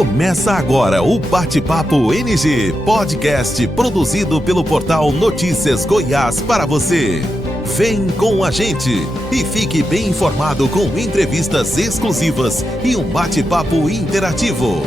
Começa agora o Bate-Papo NG, podcast produzido pelo portal Notícias Goiás para você. Vem com a gente e fique bem informado com entrevistas exclusivas e um bate-papo interativo.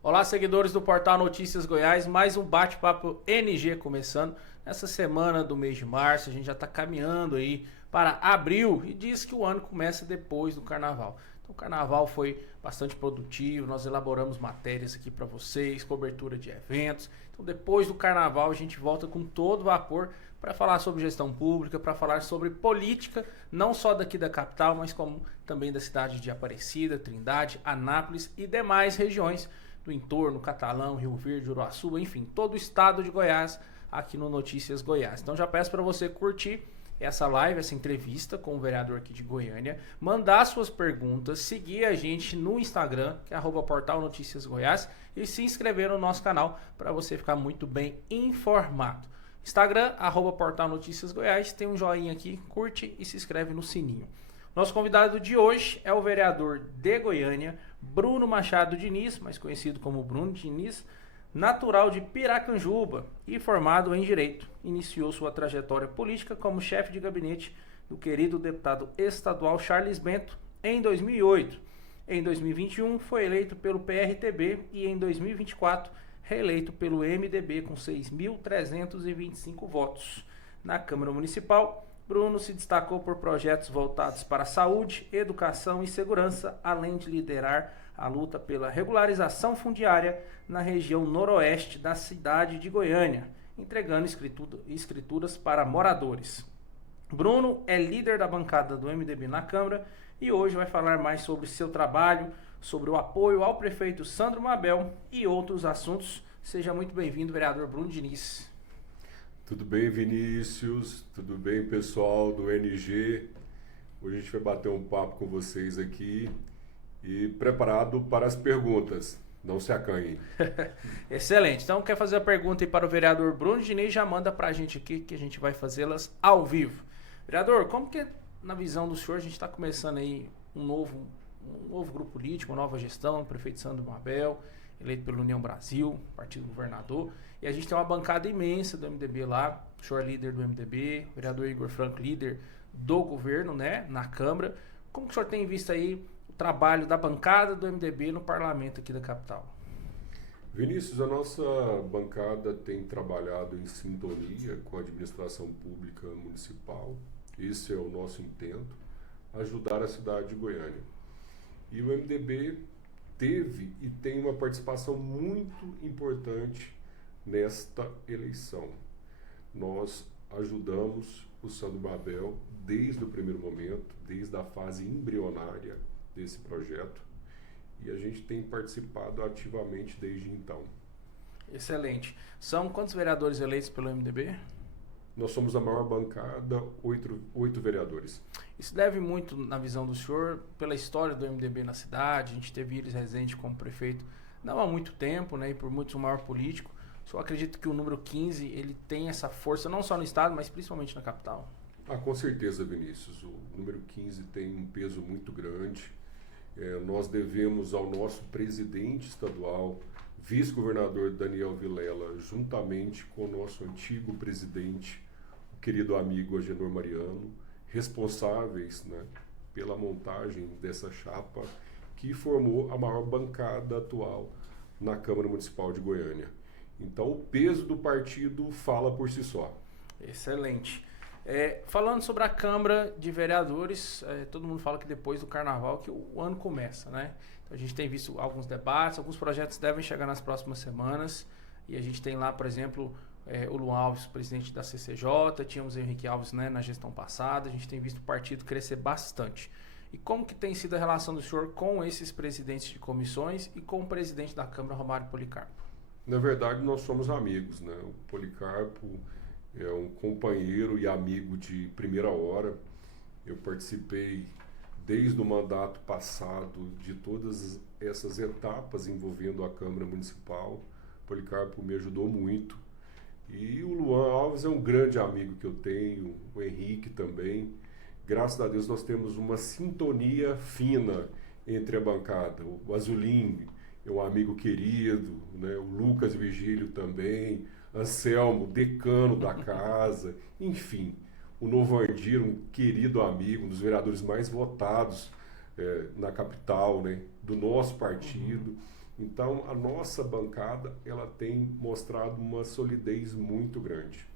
Olá, seguidores do portal Notícias Goiás, mais um Bate-Papo NG começando nessa semana do mês de março. A gente já está caminhando aí para abril e diz que o ano começa depois do carnaval. Então, o carnaval foi bastante produtivo, nós elaboramos matérias aqui para vocês, cobertura de eventos. Então, depois do carnaval, a gente volta com todo vapor para falar sobre gestão pública, para falar sobre política, não só daqui da capital, mas como também da cidade de Aparecida, Trindade, Anápolis e demais regiões do entorno, Catalão, Rio Verde, Uruaçu, enfim, todo o estado de Goiás, aqui no Notícias Goiás. Então já peço para você curtir essa live, essa entrevista com o vereador aqui de Goiânia, mandar suas perguntas, seguir a gente no Instagram, que é @portal Notícias Goiás, e se inscrever no nosso canal para você ficar muito bem informado. Instagram, @portal Notícias Goiás, tem um joinha aqui, curte e se inscreve no sininho. Nosso convidado de hoje é o vereador de Goiânia, Bruno Machado Diniz, mais conhecido como Bruno Diniz, natural de Piracanjuba e formado em Direito. Iniciou sua trajetória política como chefe de gabinete do querido deputado estadual Charles Bento em 2008. Em 2021 foi eleito pelo PRTB e em 2024 reeleito pelo MDB com 6.325 votos. Na Câmara Municipal, Bruno se destacou por projetos voltados para a saúde, educação e segurança, além de liderar a luta pela regularização fundiária na região noroeste da cidade de Goiânia, entregando escrituras para moradores. Bruno é líder da bancada do MDB na Câmara e hoje vai falar mais sobre seu trabalho, sobre o apoio ao prefeito Sandro Mabel e outros assuntos. Seja muito bem-vindo, vereador Bruno Diniz. Tudo bem, Vinícius? Tudo bem, pessoal do NG? Hoje a gente vai bater um papo com vocês aqui e preparado para as perguntas. Não se acanhem. Excelente. Então, quer fazer a pergunta aí para o vereador Bruno Diniz, já manda para a gente aqui que a gente vai fazê-las ao vivo. Vereador, como que na visão do senhor a gente está começando aí um novo grupo político, uma nova gestão, o prefeito Sandro Mabel, eleito pela União Brasil, partido governador, e a gente tem uma bancada imensa do MDB lá, o senhor é líder do MDB, o vereador Igor Franco, líder do governo, né, na Câmara. Como que o senhor tem visto aí o trabalho da bancada do MDB no parlamento aqui da capital? Vinícius, a nossa bancada tem trabalhado em sintonia com a administração pública municipal. Esse é o nosso intento, ajudar a cidade de Goiânia. E o MDB teve e tem uma participação muito importante nesta eleição. Nós ajudamos o Sandro Mabel desde o primeiro momento, desde a fase embrionária desse projeto, e a gente tem participado ativamente desde então. Excelente. São quantos vereadores eleitos pelo MDB? Nós somos a maior bancada, 8 vereadores. Isso deve muito, na visão do senhor, pela história do MDB na cidade. A gente teve Iris Rezende como prefeito não há muito tempo, né, e por muitos o maior político. O senhor acredita que o número 15 ele tem essa força não só no estado, mas principalmente na capital? Com certeza, Vinícius. O número 15 tem um peso muito grande. Nós devemos ao nosso presidente estadual, vice-governador Daniel Vilela, juntamente com o nosso antigo presidente, o querido amigo Agenor Mariano, responsáveis, né, pela montagem dessa chapa que formou a maior bancada atual na Câmara Municipal de Goiânia. Então, o peso do partido fala por si só. Excelente. Falando sobre a Câmara de Vereadores, todo mundo fala que depois do Carnaval que o ano começa, né? Então, a gente tem visto alguns debates, alguns projetos devem chegar nas próximas semanas, e a gente tem lá, por exemplo, o Luan Alves, presidente da CCJ, tínhamos o Henrique Alves, né, na gestão passada, a gente tem visto o partido crescer bastante. E como que tem sido a relação do senhor com esses presidentes de comissões e com o presidente da Câmara, Romário Policarpo? Na verdade, nós somos amigos, né? O Policarpo é um companheiro e amigo de primeira hora. Eu participei desde o mandato passado de todas essas etapas envolvendo a Câmara Municipal. O Policarpo me ajudou muito. E o Luan Alves é um grande amigo que eu tenho, o Henrique também. Graças a Deus nós temos uma sintonia fina entre a bancada. O Azulim é um amigo querido, né? O Lucas Virgílio também, Anselmo, decano da casa, enfim. O Novo Andir, um querido amigo, um dos vereadores mais votados na capital, né? Do nosso partido. Então, a nossa bancada ela tem mostrado uma solidez muito grande.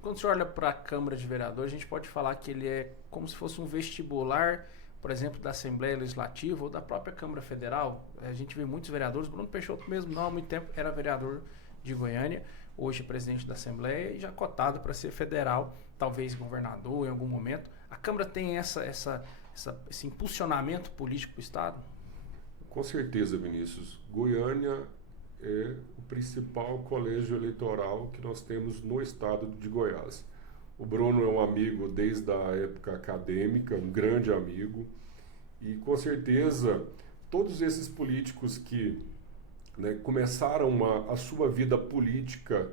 Quando você olha para a Câmara de Vereadores, a gente pode falar que ele é como se fosse um vestibular, por exemplo, da Assembleia Legislativa ou da própria Câmara Federal. A gente vê muitos vereadores. Bruno Peixoto mesmo, não há muito tempo, era vereador de Goiânia, hoje é presidente da Assembleia e já cotado para ser federal, talvez governador em algum momento. A Câmara tem esse impulsionamento político para o Estado? Com certeza, Vinícius. Goiânia é o principal colégio eleitoral que nós temos no estado de Goiás. O Bruno é um amigo desde a época acadêmica, um grande amigo, e com certeza todos esses políticos que, né, começaram a sua vida política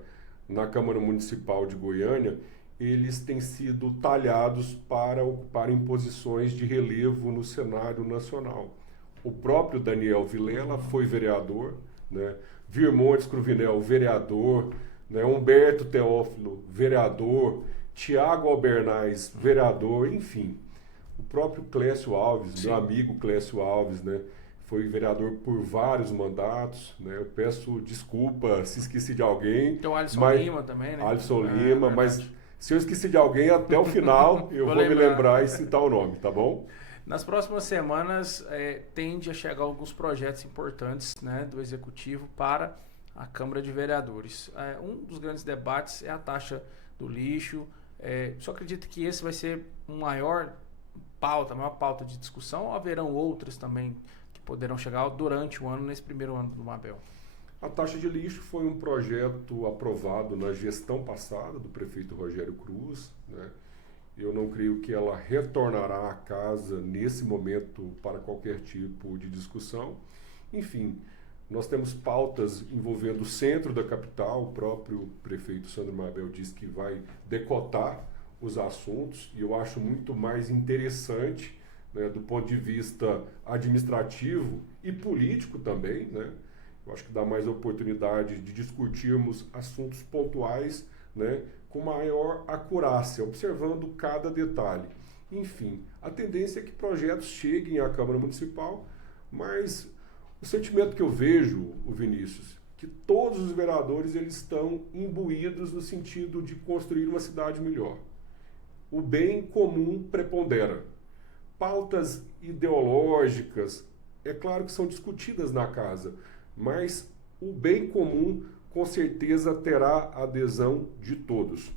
na Câmara Municipal de Goiânia, eles têm sido talhados para ocuparem posições de relevo no cenário nacional. O próprio Daniel Vilela foi vereador, né? Virmontes Cruvinel, vereador, né? Humberto Teófilo, vereador, Tiago Albernaz, vereador, enfim. O próprio Clécio Alves, sim, meu amigo Clécio Alves, né? Foi vereador por vários mandatos, né? Eu peço desculpa se esqueci de alguém. Tem o Alisson Lima também, né? Alisson Lima, mas se eu esqueci de alguém, até o final eu vou me lembrar e citar o nome, tá bom? Nas próximas semanas, tende a chegar alguns projetos importantes, né, do Executivo para a Câmara de Vereadores. Um dos grandes debates é a taxa do lixo. Só acredito que esse vai ser a maior pauta de discussão, ou haverão outras também que poderão chegar durante o ano, nesse primeiro ano do Mabel? A taxa de lixo foi um projeto aprovado na gestão passada do prefeito Rogério Cruz, né? Eu não creio que ela retornará à casa nesse momento para qualquer tipo de discussão. Enfim, nós temos pautas envolvendo o centro da capital. O próprio prefeito Sandro Mabel disse que vai decotar os assuntos, e eu acho muito mais interessante, né, do ponto de vista administrativo e político também, né? Eu acho que dá mais oportunidade de discutirmos assuntos pontuais, né, com maior acurácia, observando cada detalhe. Enfim, a tendência é que projetos cheguem à Câmara Municipal, mas o sentimento que eu vejo, o Vinícius, que todos os vereadores eles estão imbuídos no sentido de construir uma cidade melhor. O bem comum prepondera. Pautas ideológicas, é claro que são discutidas na casa, mas o bem comum com certeza terá adesão de todos.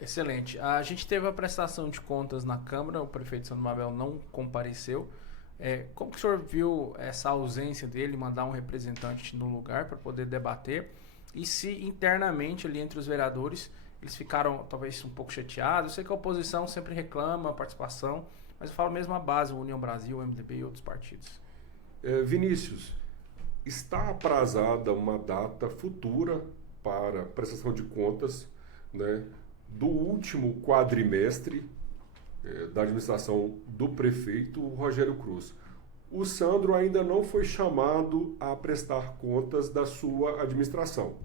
Excelente. A gente teve a prestação de contas na Câmara, o prefeito Sandro Mabel não compareceu. Como que o senhor viu essa ausência dele, mandar um representante no lugar para poder debater? E se internamente ali entre os vereadores eles ficaram talvez um pouco chateados? Eu sei que a oposição sempre reclama a participação, mas eu falo mesmo a base, União Brasil, MDB e outros partidos. Vinícius, está aprazada uma data futura para prestação de contas, né, do último quadrimestre da administração do prefeito Rogério Cruz. O Sandro ainda não foi chamado a prestar contas da sua administração.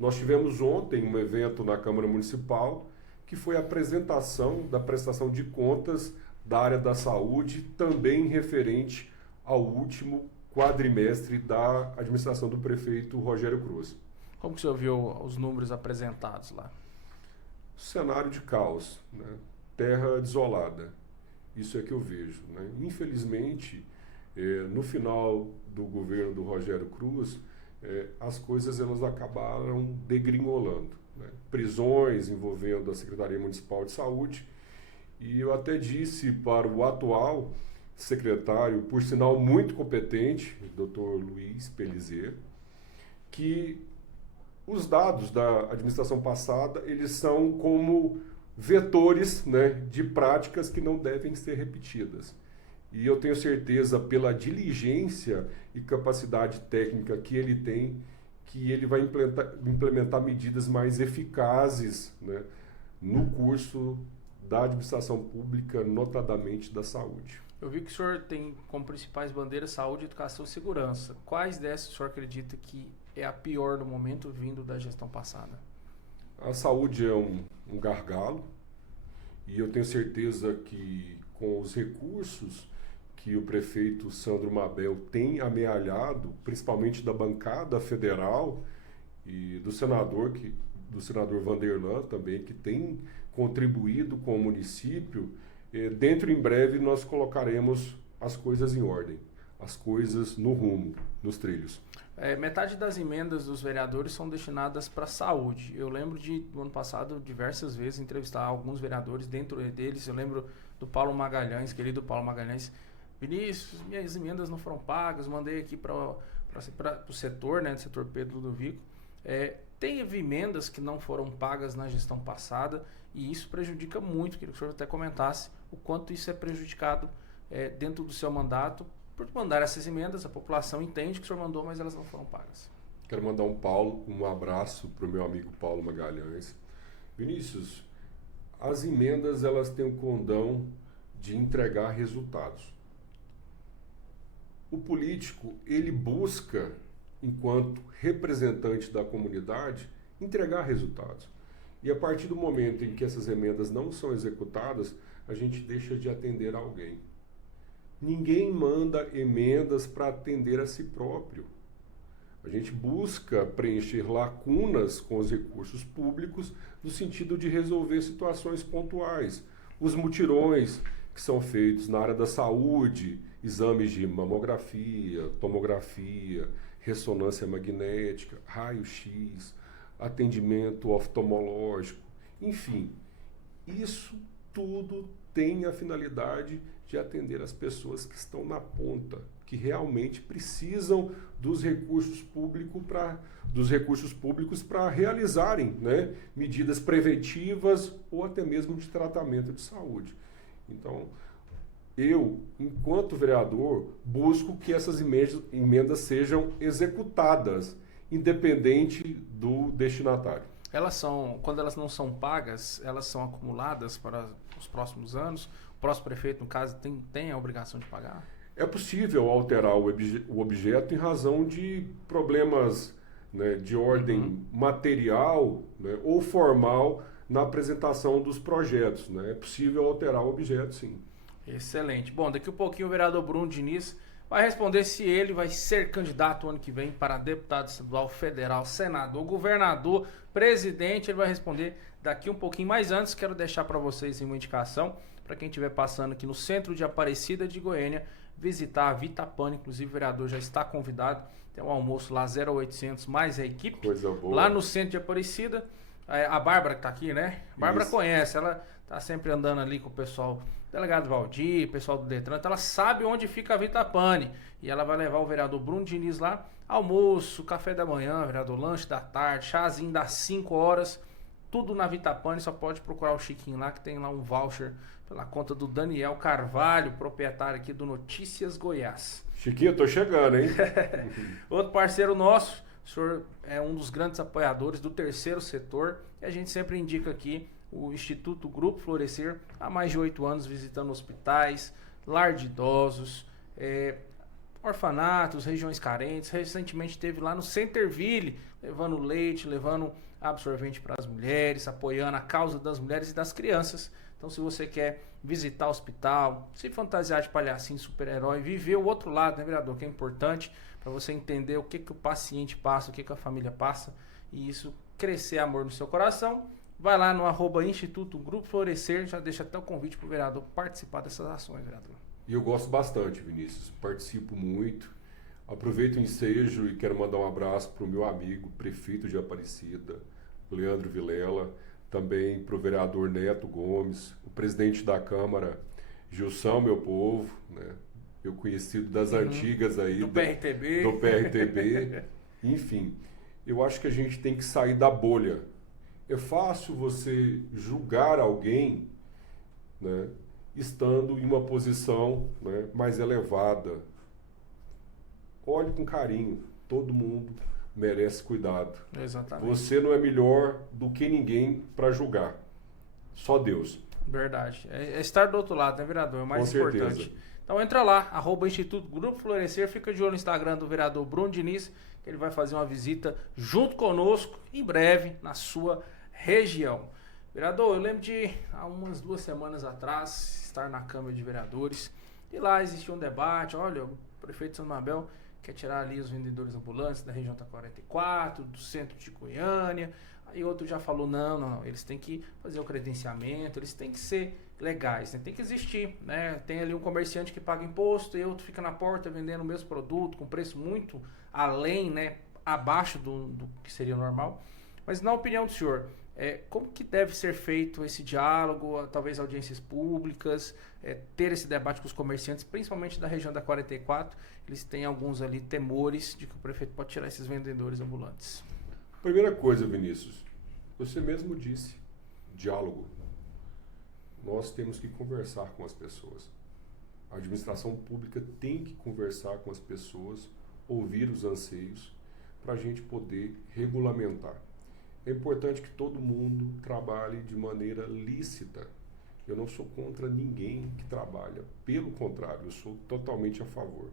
Nós tivemos ontem um evento na Câmara Municipal que foi a apresentação da prestação de contas da área da saúde, também referente ao último quadrimestre da administração do prefeito Rogério Cruz. Como que o senhor viu os números apresentados lá? Cenário de caos, né? Terra desolada. Isso é que eu vejo, né? Infelizmente, no final do governo do Rogério Cruz, as coisas elas acabaram degringolando, né? Prisões envolvendo a Secretaria Municipal de Saúde, e eu até disse para o atual secretário, por sinal muito competente, o Dr. Luiz Pelizer, que os dados da administração passada, eles são como vetores, né, de práticas que não devem ser repetidas. E eu tenho certeza, pela diligência e capacidade técnica que ele tem, que ele vai implementar medidas mais eficazes, né, no curso da administração pública, notadamente da saúde. Eu vi que o senhor tem como principais bandeiras saúde, educação e segurança. Quais dessas o senhor acredita que é a pior no momento vindo da gestão passada? A saúde é um gargalo e eu tenho certeza que com os recursos que o prefeito Sandro Mabel tem amealhado, principalmente da bancada federal e do senador Vanderlan também, que tem contribuído com o município, dentro em breve nós colocaremos as coisas em ordem, as coisas no rumo, nos trilhos. Metade das emendas dos vereadores são destinadas para a saúde. Eu lembro no ano passado, diversas vezes, entrevistar alguns vereadores, dentro deles, eu lembro do Paulo Magalhães, querido Paulo Magalhães. Vinícius, minhas emendas não foram pagas, mandei aqui para o setor, né, do setor Pedro Ludovico. Teve emendas que não foram pagas na gestão passada e isso prejudica muito. Queria que o senhor até comentasse o quanto isso é prejudicado dentro do seu mandato. Por mandar essas emendas, a população entende que o senhor mandou, mas elas não foram pagas. Quero mandar um abraço para o meu amigo Paulo Magalhães. Vinícius, as emendas elas têm o condão de entregar resultados. O político, ele busca, enquanto representante da comunidade, entregar resultados. E a partir do momento em que essas emendas não são executadas, a gente deixa de atender alguém. Ninguém manda emendas para atender a si próprio. A gente busca preencher lacunas com os recursos públicos no sentido de resolver situações pontuais. Os mutirões que são feitos na área da saúde, exames de mamografia, tomografia, ressonância magnética, raio-x, atendimento oftalmológico, enfim, isso tudo tem a finalidade de atender as pessoas que estão na ponta, que realmente precisam dos recursos públicos para realizarem, né, medidas preventivas ou até mesmo de tratamento de saúde. Então, eu, enquanto vereador, busco que essas emendas sejam executadas, independente do destinatário. Quando elas não são pagas, elas são acumuladas para os próximos anos? O próximo prefeito, no caso, tem a obrigação de pagar? É possível alterar o objeto em razão de problemas, né, de ordem material, né, ou formal na apresentação dos projetos, né? É possível alterar o objeto, sim. Excelente. Bom, daqui a pouquinho o vereador Bruno Diniz vai responder se ele vai ser candidato ano que vem para deputado estadual, federal, senador, governador, presidente. Ele vai responder daqui um pouquinho. Mas antes, quero deixar para vocês uma indicação para quem estiver passando aqui no centro de Aparecida de Goiânia, visitar a Vitapane. Inclusive, o vereador já está convidado. Tem um almoço lá, 0800, mais a equipe. Coisa boa. Lá no centro de Aparecida. A Bárbara que está aqui, né? A Bárbara conhece, ela tá sempre andando ali com o pessoal, delegado Valdir, pessoal do Detran, então ela sabe onde fica a Vitapane. E ela vai levar o vereador Bruno Diniz lá, almoço, café da manhã, vereador, lanche da tarde, chazinho das 5 horas, tudo na Vitapane. Só pode procurar o Chiquinho lá, que tem lá um voucher pela conta do Daniel Carvalho, proprietário aqui do Notícias Goiás. Chiquinho, eu tô chegando, hein? Outro parceiro nosso, o senhor é um dos grandes apoiadores do terceiro setor, e a gente sempre indica aqui o Instituto Grupo Florescer, há mais de 8 anos visitando hospitais, lar de idosos, orfanatos, regiões carentes. Recentemente esteve lá no Centerville, levando leite, levando absorvente para as mulheres, apoiando a causa das mulheres e das crianças. Então, se você quer visitar o hospital, se fantasiar de palhacinho, super-herói, viver o outro lado, né, vereador, que é importante para você entender o que o paciente passa, o que a família passa, e isso crescer amor no seu coração, vai lá no @Instituto Grupo Florescer, já deixa até o convite para o vereador participar dessas ações, vereador. E eu gosto bastante, Vinícius, participo muito, aproveito o ensejo e quero mandar um abraço para o meu amigo, prefeito de Aparecida, Leandro Vilela, também para o vereador Neto Gomes, o presidente da Câmara, Gilson, meu povo, né? Eu conhecido das antigas aí. Do PRTB. Do PRTB. Enfim, eu acho que a gente tem que sair da bolha. É fácil você julgar alguém, né, estando em uma posição, né, mais elevada. Olhe com carinho, todo mundo merece cuidado. Exatamente. Você não é melhor do que ninguém para julgar. Só Deus. Verdade. É estar do outro lado, né, vereador? É o mais importante. Então entra lá, @Instituto Grupo Florescer, fica de olho no Instagram do vereador Bruno Diniz, que ele vai fazer uma visita junto conosco, em breve, na sua região. Vereador, eu lembro de, há umas 2 semanas atrás, estar na Câmara de Vereadores, e lá existia um debate, olha, o prefeito de São Mabel quer tirar ali os vendedores ambulantes da região da 44, do centro de Goiânia. Aí outro já falou, não, eles têm que fazer o credenciamento, eles têm que ser legais, né? Tem que existir, né? Tem ali um comerciante que paga imposto e outro fica na porta vendendo o mesmo produto com preço muito além, né? Abaixo do que seria normal. Mas na opinião do senhor, como que deve ser feito esse diálogo, talvez audiências públicas, ter esse debate com os comerciantes, principalmente da região da 44, eles têm alguns ali temores de que o prefeito pode tirar esses vendedores ambulantes. Primeira coisa, Vinícius, você mesmo disse, diálogo. Nós temos que conversar com as pessoas. A administração pública tem que conversar com as pessoas, ouvir os anseios, para a gente poder regulamentar. É importante que todo mundo trabalhe de maneira lícita. Eu não sou contra ninguém que trabalha. Pelo contrário, eu sou totalmente a favor.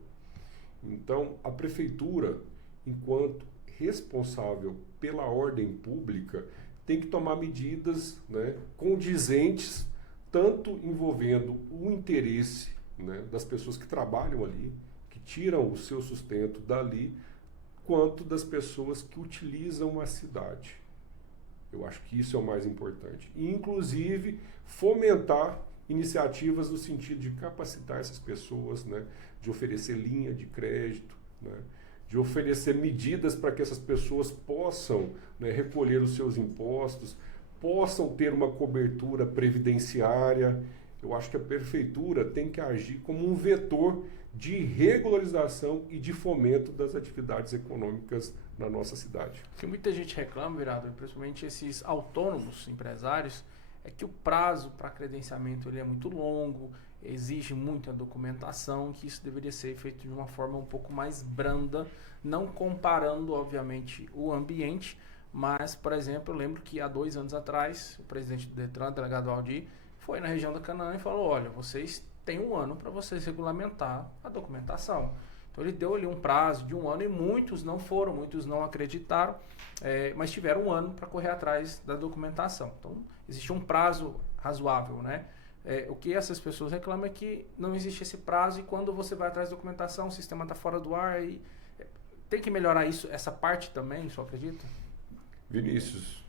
Então, a prefeitura, enquanto responsável pela ordem pública, tem que tomar medidas, né, condizentes, tanto envolvendo o interesse, né, das pessoas que trabalham ali, que tiram o seu sustento dali, quanto das pessoas que utilizam a cidade. Eu acho que isso é o mais importante. E, inclusive, fomentar iniciativas no sentido de capacitar essas pessoas, né, de oferecer linha de crédito, né, de oferecer medidas para que essas pessoas possam, né, recolher os seus impostos, possam ter uma cobertura previdenciária. Eu acho que a prefeitura tem que agir como um vetor de regularização e de fomento das atividades econômicas na nossa cidade. O que muita gente reclama, vereador, principalmente esses autônomos empresários, é que o prazo para credenciamento ele é muito longo, exige muita documentação, que isso deveria ser feito de uma forma um pouco mais branda, não comparando, obviamente, o ambiente, mas, por exemplo, eu lembro que há 2 anos atrás, o presidente do Detran, o delegado Aldir, foi na região da Canaã e falou, olha, vocês têm 1 ano para vocês regulamentar a documentação. Então ele deu ali um prazo de 1 ano e muitos não foram, muitos não acreditaram, mas tiveram 1 ano para correr atrás da documentação. Então existe um prazo razoável, né? O que essas pessoas reclamam é que não existe esse prazo e quando você vai atrás da documentação, o sistema está fora do ar e tem que melhorar isso, essa parte também, só acredita? Vinícius,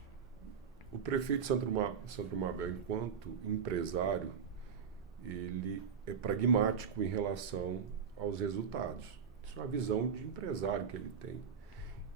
o prefeito de Santo Mabel, enquanto empresário, ele é pragmático em relação aos resultados. Isso é uma visão de empresário que ele tem.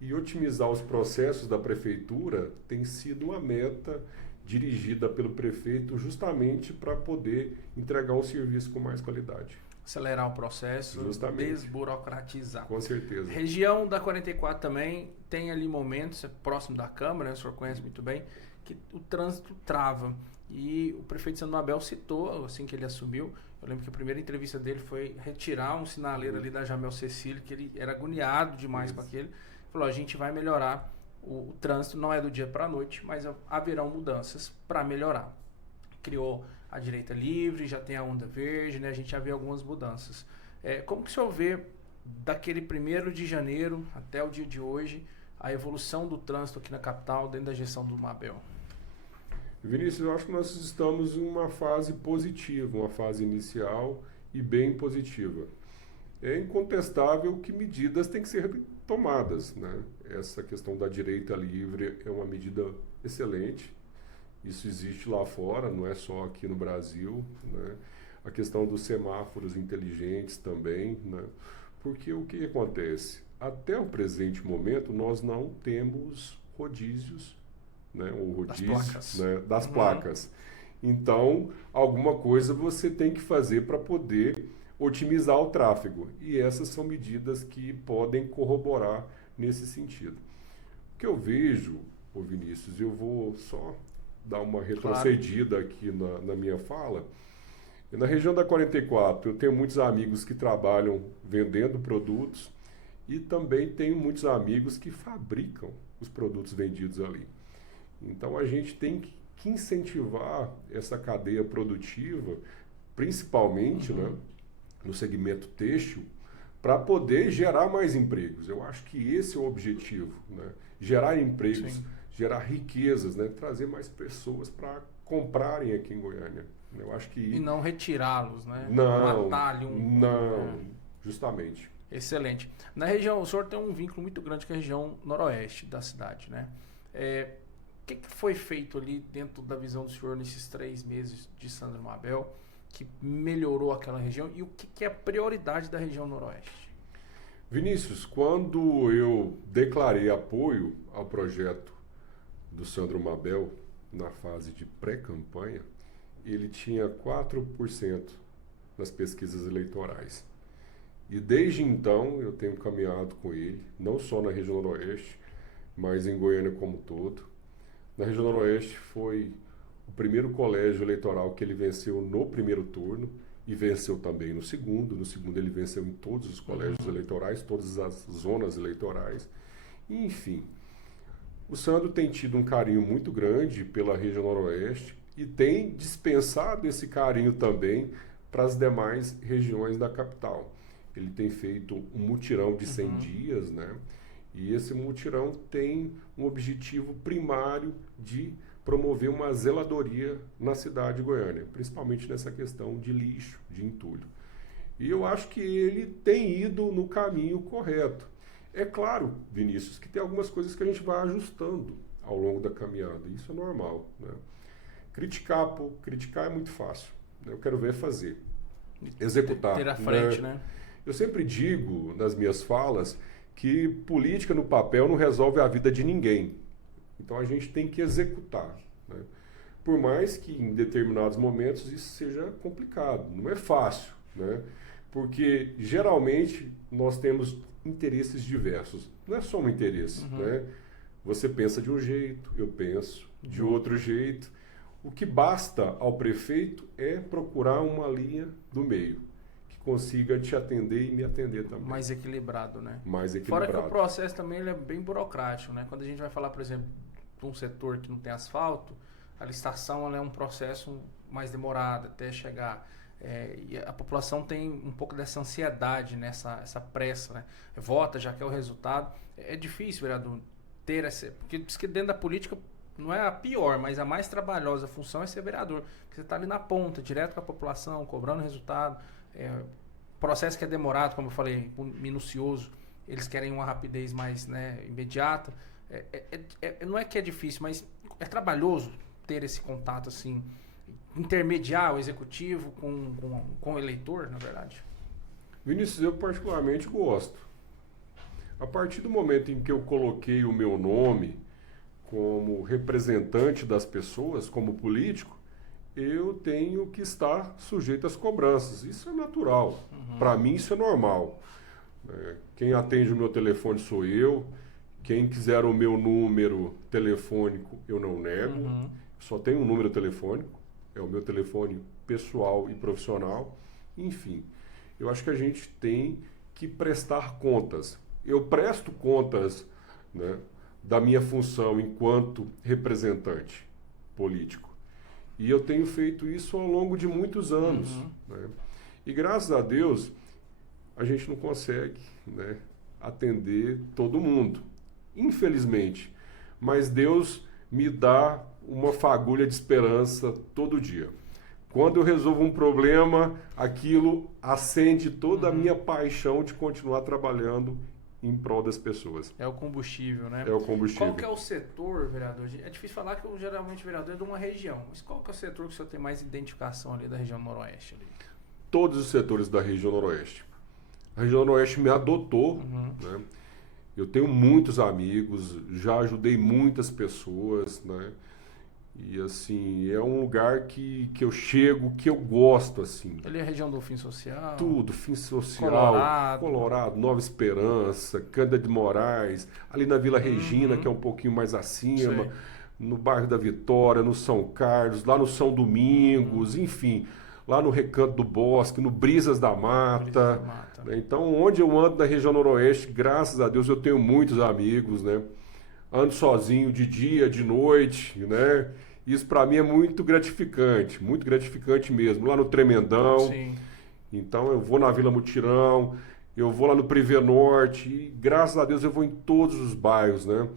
E otimizar os processos da prefeitura tem sido uma meta dirigida pelo prefeito justamente para poder entregar um serviço com mais qualidade. Acelerar o processo, justamente. Desburocratizar. Com certeza. Região da 44 também tem ali momentos, próximo da Câmara, né, o senhor conhece muito bem, que o trânsito trava. E o prefeito de São Mabel citou, assim que ele assumiu, eu lembro que a primeira entrevista dele foi retirar um sinaleiro ali da Jamel Cecílio, que ele era agoniado demais com aquele. Falou, a gente vai melhorar o trânsito, não é do dia para a noite, mas haverão mudanças para melhorar. Criou a direita livre, já tem a onda verde, né? A gente já vê algumas mudanças. Como que o senhor vê daquele 1º de janeiro até o dia de hoje, a evolução do trânsito aqui na capital, dentro da gestão do Mabel? Vinícius, eu acho que nós estamos em uma fase positiva, uma fase inicial e bem positiva. É incontestável que medidas têm que ser tomadas, né? Essa questão da direita livre é uma medida excelente. Isso existe lá fora, não é só aqui no Brasil, né? A questão dos semáforos inteligentes também, né? Porque o que acontece? Até o presente momento, nós não temos rodízios, né? O rodízio das placas. Né? Das placas. Então, alguma coisa você tem que fazer para poder otimizar o tráfego. E essas são medidas que podem corroborar nesse sentido. O que eu vejo, ô Vinícius, eu vou só dar uma retrocedida aqui na minha fala. Na região da 44, eu tenho muitos amigos que trabalham vendendo produtos e também tenho muitos amigos que fabricam os produtos vendidos ali. Então a gente tem que incentivar essa cadeia produtiva, principalmente, né, no segmento têxtil, para poder gerar mais empregos. Eu acho que esse é o objetivo, né? Gerar empregos, Sim. gerar riquezas, né? Trazer mais pessoas para comprarem aqui em Goiânia. Eu acho que... E não retirá-los, né? Não, Matar ali justamente. Excelente. Na região, o senhor tem um vínculo muito grande com a região noroeste da cidade, né? O que foi feito ali dentro da visão do senhor nesses 3 meses de Sandro Mabel que melhorou aquela região e o que é a prioridade da região noroeste? Vinícius, quando eu declarei apoio ao projeto do Sandro Mabel na fase de pré-campanha, ele tinha 4% nas pesquisas eleitorais. E desde então eu tenho caminhado com ele, não só na região noroeste, mas em Goiânia como um todo. Na região noroeste foi o primeiro colégio eleitoral que ele venceu no primeiro turno e venceu também no segundo. No segundo ele venceu em todos os colégios eleitorais, todas as zonas eleitorais. E, enfim, o Sandro tem tido um carinho muito grande pela região noroeste e tem dispensado esse carinho também para as demais regiões da capital. Ele tem feito um mutirão de 100 dias, né? E esse mutirão tem um objetivo primário de promover uma zeladoria na cidade de Goiânia, principalmente nessa questão de lixo, de entulho. E eu acho que ele tem ido no caminho correto. É claro, Vinícius, que tem algumas coisas que a gente vai ajustando ao longo da caminhada. Isso é normal, né? Criticar é muito fácil, né? Eu quero ver fazer. Executar. Ter à frente, né? Eu sempre digo nas minhas falas que política no papel não resolve a vida de ninguém. Então a gente tem que executar, né? Por mais que em determinados momentos isso seja complicado, não é fácil, né? Porque geralmente nós temos interesses diversos. Não é só um interesse, né? Você pensa de um jeito, eu penso de outro jeito. O que basta ao prefeito é procurar uma linha do meio que consiga te atender e me atender também. Mais equilibrado, né? Mais equilibrado. Fora que o processo também ele é bem burocrático, né? Quando a gente vai falar, por exemplo, de um setor que não tem asfalto, a licitação ela é um processo mais demorado até chegar. E a população tem um pouco dessa ansiedade, né? Essa pressa, né? Vota, já quer o resultado. É difícil, vereador, ter essa... Porque diz que dentro da política não é a pior, mas a mais trabalhosa função é ser vereador. Porque você está ali na ponta, direto com a população, cobrando resultado. Processo que é demorado, como eu falei, minucioso. Eles querem uma rapidez mais, né, imediata. Não é que é difícil, mas é trabalhoso ter esse contato, assim, intermediar o executivo com o eleitor, na verdade. Vinícius, eu particularmente gosto. A partir do momento em que eu coloquei o meu nome como representante das pessoas, como político, eu tenho que estar sujeito às cobranças. Isso é natural. Para mim, isso é normal. Quem atende o meu telefone sou eu. Quem quiser o meu número telefônico, eu não nego. Só tenho um número telefônico. É o meu telefone pessoal e profissional. Enfim, eu acho que a gente tem que prestar contas. Eu presto contas, né, da minha função enquanto representante político. E eu tenho feito isso ao longo de muitos anos. Né? E graças a Deus, a gente não consegue, né, atender todo mundo. Infelizmente. Mas Deus me dá uma fagulha de esperança todo dia. Quando eu resolvo um problema, aquilo acende toda a minha paixão de continuar trabalhando em prol das pessoas. É o combustível, né? É o combustível. Qual que é o setor, vereador? É difícil falar que eu, geralmente o vereador é de uma região, mas qual que é o setor que o senhor tem mais identificação ali da região noroeste? Ali? Todos os setores da região noroeste. A região noroeste me adotou, né? Eu tenho muitos amigos, já ajudei muitas pessoas, né? E assim, é um lugar que eu chego, que eu gosto, assim. Ali é a região do Fim Social? Tudo, Fim Social, Colorado, Nova Esperança, Cândida de Moraes, ali na Vila Regina, que é um pouquinho mais acima, Sei. no bairro da Vitória, no São Carlos, lá no São Domingos, enfim, lá no Recanto do Bosque, no Brisas da Mata. Né? Então, onde eu ando na região noroeste, graças a Deus, eu tenho muitos amigos, né? Ando sozinho de dia, de noite, né? Isso para mim é muito gratificante mesmo. Lá no Tremendão. Sim. Então eu vou na Vila Mutirão, eu vou lá no Privé Norte e graças a Deus eu vou em todos os bairros, né?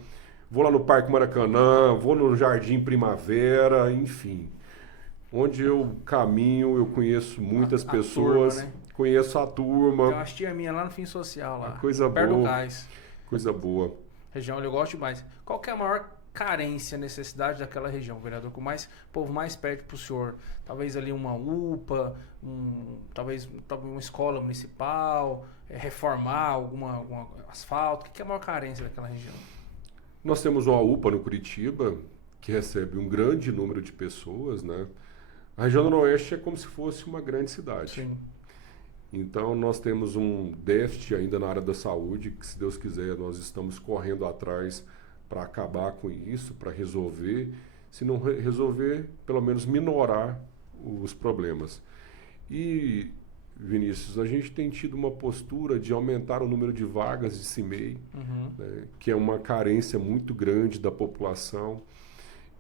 Vou lá no Parque Maracanã, vou no Jardim Primavera, enfim. Onde eu caminho, eu conheço muitas pessoas, turma, né? conheço a turma. Tem umas tia minha lá no Fim Social, lá. Coisa perto do boa. Cais. Coisa boa. Região onde eu gosto demais. Qual que é a maior carência, necessidade daquela região, vereador? Com mais povo mais perto pro senhor? Talvez ali uma UPA, talvez uma escola municipal, reformar algum asfalto. O que é a maior carência daquela região? Nós temos uma UPA no Curitiba, que recebe um grande número de pessoas, né? A região do Noroeste é como se fosse uma grande cidade. Sim. Então, nós temos um déficit ainda na área da saúde, que, se Deus quiser, nós estamos correndo atrás para acabar com isso, para resolver. Se não resolver, pelo menos minorar os problemas. E, Vinícius, a gente tem tido uma postura de aumentar o número de vagas de CIMEI, né, que é uma carência muito grande da população.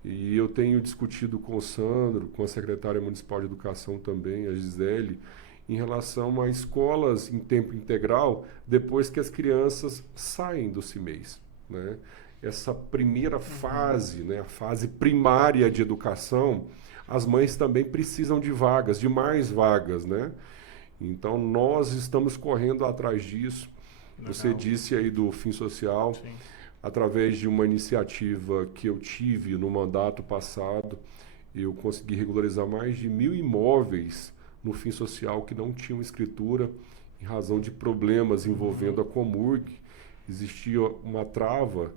E eu tenho discutido com o Sandro, com a secretária municipal de educação também, a Gisele, em relação a escolas em tempo integral depois que as crianças saem do CIMEIs, né? Essa primeira fase, né, a fase primária de educação, as mães também precisam de vagas, de mais vagas, né? Então nós estamos correndo atrás disso. Legal. Você disse aí do Fim Social. Sim. Através de uma iniciativa que eu tive no mandato passado, eu consegui regularizar mais de 1.000 imóveis no Fim Social que não tinham escritura em razão de problemas envolvendo a Comurg. Existia uma trava,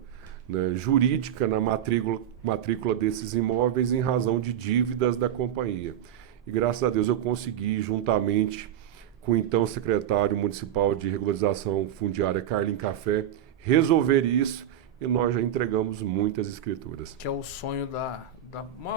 né, jurídica na matrícula desses imóveis em razão de dívidas da companhia. E graças a Deus eu consegui, juntamente com o então secretário municipal de regularização fundiária, Carlin Café, resolver isso. E nós já entregamos muitas escrituras. Que é o sonho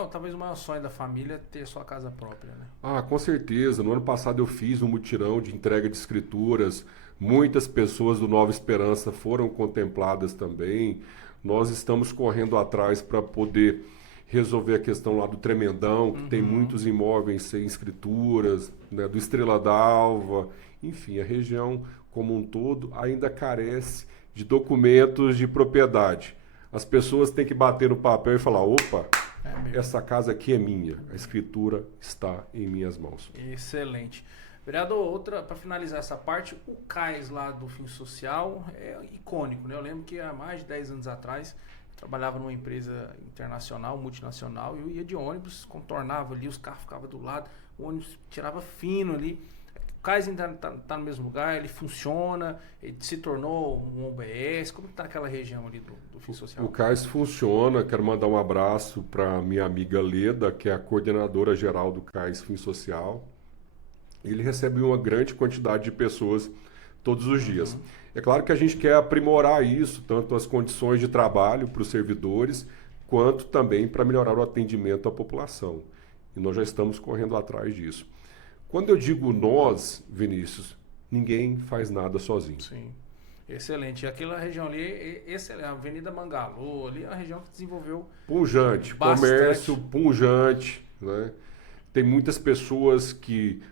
talvez o maior sonho da família, ter sua casa própria, né? Ah, com certeza. No ano passado eu fiz um mutirão de entrega de escrituras. Muitas pessoas do Nova Esperança foram contempladas também. Nós estamos correndo atrás para poder resolver a questão lá do Tremendão, que tem muitos imóveis sem escrituras, né, do Estrela d'Alva. Enfim, a região como um todo ainda carece de documentos de propriedade. As pessoas têm que bater no papel e falar, opa, essa casa aqui é minha, a escritura está em minhas mãos. Excelente. Vereador, outra, para finalizar essa parte, o Cais lá do Fim Social é icônico, né? Eu lembro que há mais de 10 anos atrás, eu trabalhava numa empresa internacional, multinacional, e eu ia de ônibus, contornava ali, os carros ficavam do lado, o ônibus tirava fino ali. O Cais ainda está no mesmo lugar, ele funciona, ele se tornou um OBS. Como está aquela região ali do Fim Social? O Cais funciona. Quero mandar um abraço para minha amiga Leda, que é a coordenadora geral do Cais Fim Social. Ele recebe uma grande quantidade de pessoas todos os dias. É claro que a gente quer aprimorar isso, tanto as condições de trabalho para os servidores, quanto também para melhorar o atendimento à população. E nós já estamos correndo atrás disso. Quando eu digo nós, Vinícius, ninguém faz nada sozinho. Sim, excelente. E aquela região ali, a Avenida Mangalô, ali é uma região que desenvolveu pujante, bastante. Comércio pujante, né? Tem muitas pessoas que,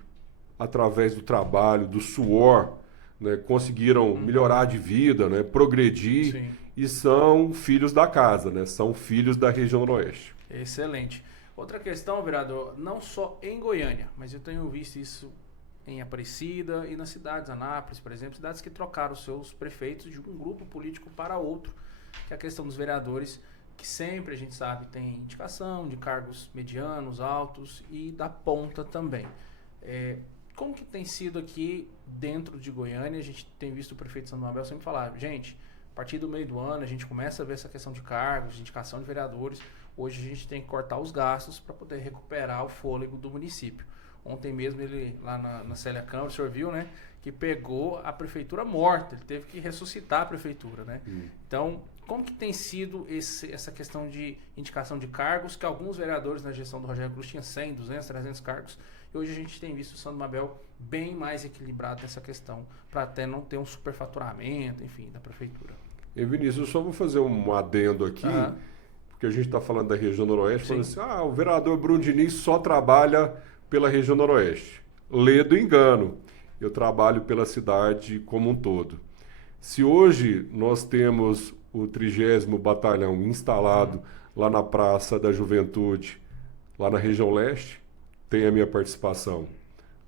através do trabalho, do suor, né, conseguiram melhorar de vida, né, progredir. Sim. E são filhos da casa, né? São filhos da região noroeste. Excelente. Outra questão, vereador, não só em Goiânia, mas eu tenho visto isso em Aparecida e nas cidades, Anápolis, por exemplo, cidades que trocaram seus prefeitos de um grupo político para outro, que é a questão dos vereadores, que sempre, a gente sabe, tem indicação de cargos medianos, altos e da ponta também. Como que tem sido aqui dentro de Goiânia? A gente tem visto o prefeito Sandro Mabel sempre falar, gente, a partir do meio do ano a gente começa a ver essa questão de cargos, de indicação de vereadores. Hoje a gente tem que cortar os gastos para poder recuperar o fôlego do município. Ontem mesmo ele, lá na Célia Câmara, o senhor viu, né? Que pegou a prefeitura morta. Ele teve que ressuscitar a prefeitura, né? Então, como que tem sido essa questão de indicação de cargos, que alguns vereadores na gestão do Rogério Cruz tinham 100, 200, 300 cargos. E hoje a gente tem visto o Sandro Mabel bem mais equilibrado nessa questão, para até não ter um superfaturamento, enfim, da prefeitura. E Vinícius, eu só vou fazer um adendo aqui. Porque a gente está falando da região noroeste, falando assim, o vereador Bruno Diniz só trabalha pela região noroeste. lê do engano. Eu trabalho pela cidade como um todo. Se hoje nós temos o 30º Batalhão instalado lá na Praça da Juventude, lá na região leste, tem a minha participação,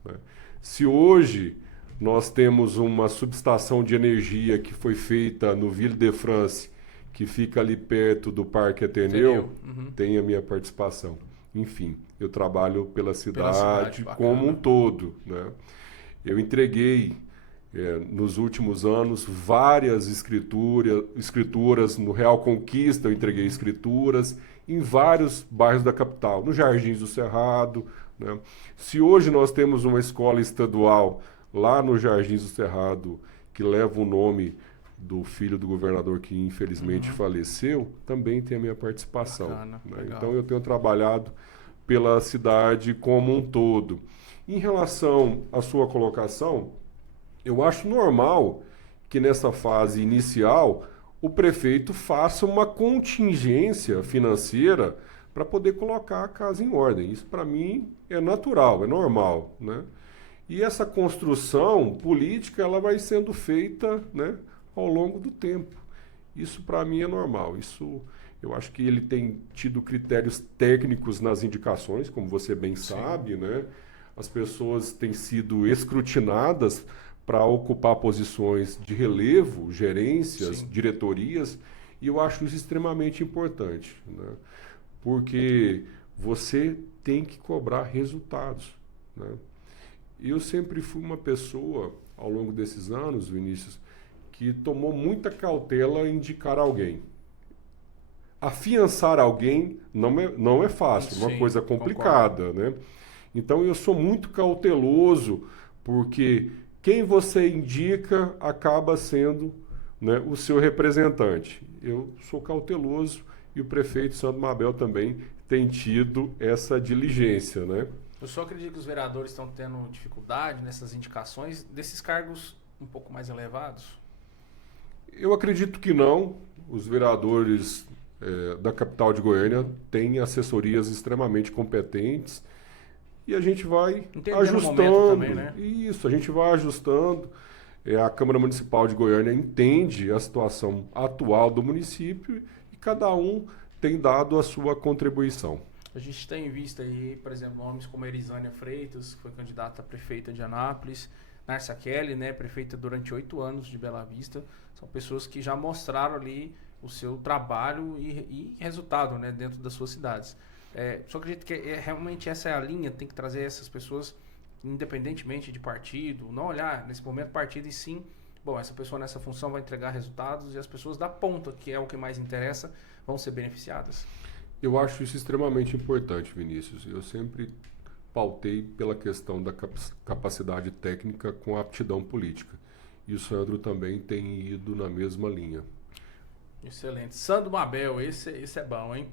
né? Se hoje nós temos uma subestação de energia que foi feita no Ville de France, que fica ali perto do Parque Ateneu, tem a minha participação. Enfim, eu trabalho pela cidade como um todo, né? Eu entreguei, nos últimos anos, várias escrituras. No Real Conquista eu entreguei escrituras em vários bairros da capital, no Jardins do Cerrado, né? Se hoje nós temos uma escola estadual lá no Jardins do Cerrado, que leva o nome do filho do governador que infelizmente faleceu, também tem a minha participação. Bacana, né? Então eu tenho trabalhado pela cidade como um todo. Em relação à sua colocação, eu acho normal que nessa fase inicial o prefeito faça uma contingência financeira para poder colocar a casa em ordem. Isso para mim é natural, é normal, né? E essa construção política ela vai sendo feita, né, ao longo do tempo. Isso para mim é normal. Isso eu acho que ele tem tido critérios técnicos nas indicações, como você bem sabe, né? As pessoas têm sido escrutinadas para ocupar posições de relevo, gerências, diretorias, e eu acho isso extremamente importante, né? Porque você tem que cobrar resultados, né? Eu sempre fui uma pessoa, ao longo desses anos, Vinícius, que tomou muita cautela em indicar alguém. Afiançar alguém não é fácil, uma coisa complicada, né? Então eu sou muito cauteloso, porque quem você indica acaba sendo, né, o seu representante. Eu sou cauteloso e o prefeito Sandro Mabel também tem tido essa diligência, né? Eu só acredito que os vereadores estão tendo dificuldade nessas indicações desses cargos um pouco mais elevados? Eu acredito que não. Os vereadores da capital de Goiânia têm assessorias extremamente competentes e a gente vai ajustando. Também, né? Isso, a gente vai ajustando. A Câmara Municipal de Goiânia entende a situação atual do município e cada um tem dado a sua contribuição. A gente tem visto aí, por exemplo, nomes como Erisânia Freitas, que foi candidata a prefeita de Anápolis, Narcia Kelly, né, prefeita durante 8 anos de Bela Vista. São pessoas que já mostraram ali o seu trabalho e resultado, né, dentro das suas cidades. Só acredito que realmente essa é a linha, tem que trazer essas pessoas independentemente de partido, não olhar nesse momento partido e sim, bom, essa pessoa nessa função vai entregar resultados e as pessoas da ponta, que é o que mais interessa, vão ser beneficiadas. Eu acho isso extremamente importante, Vinícius. Eu sempre pautei pela questão da capacidade técnica com a aptidão política. E o Sandro também tem ido na mesma linha. Excelente. Sandro Mabel, esse é bom, hein?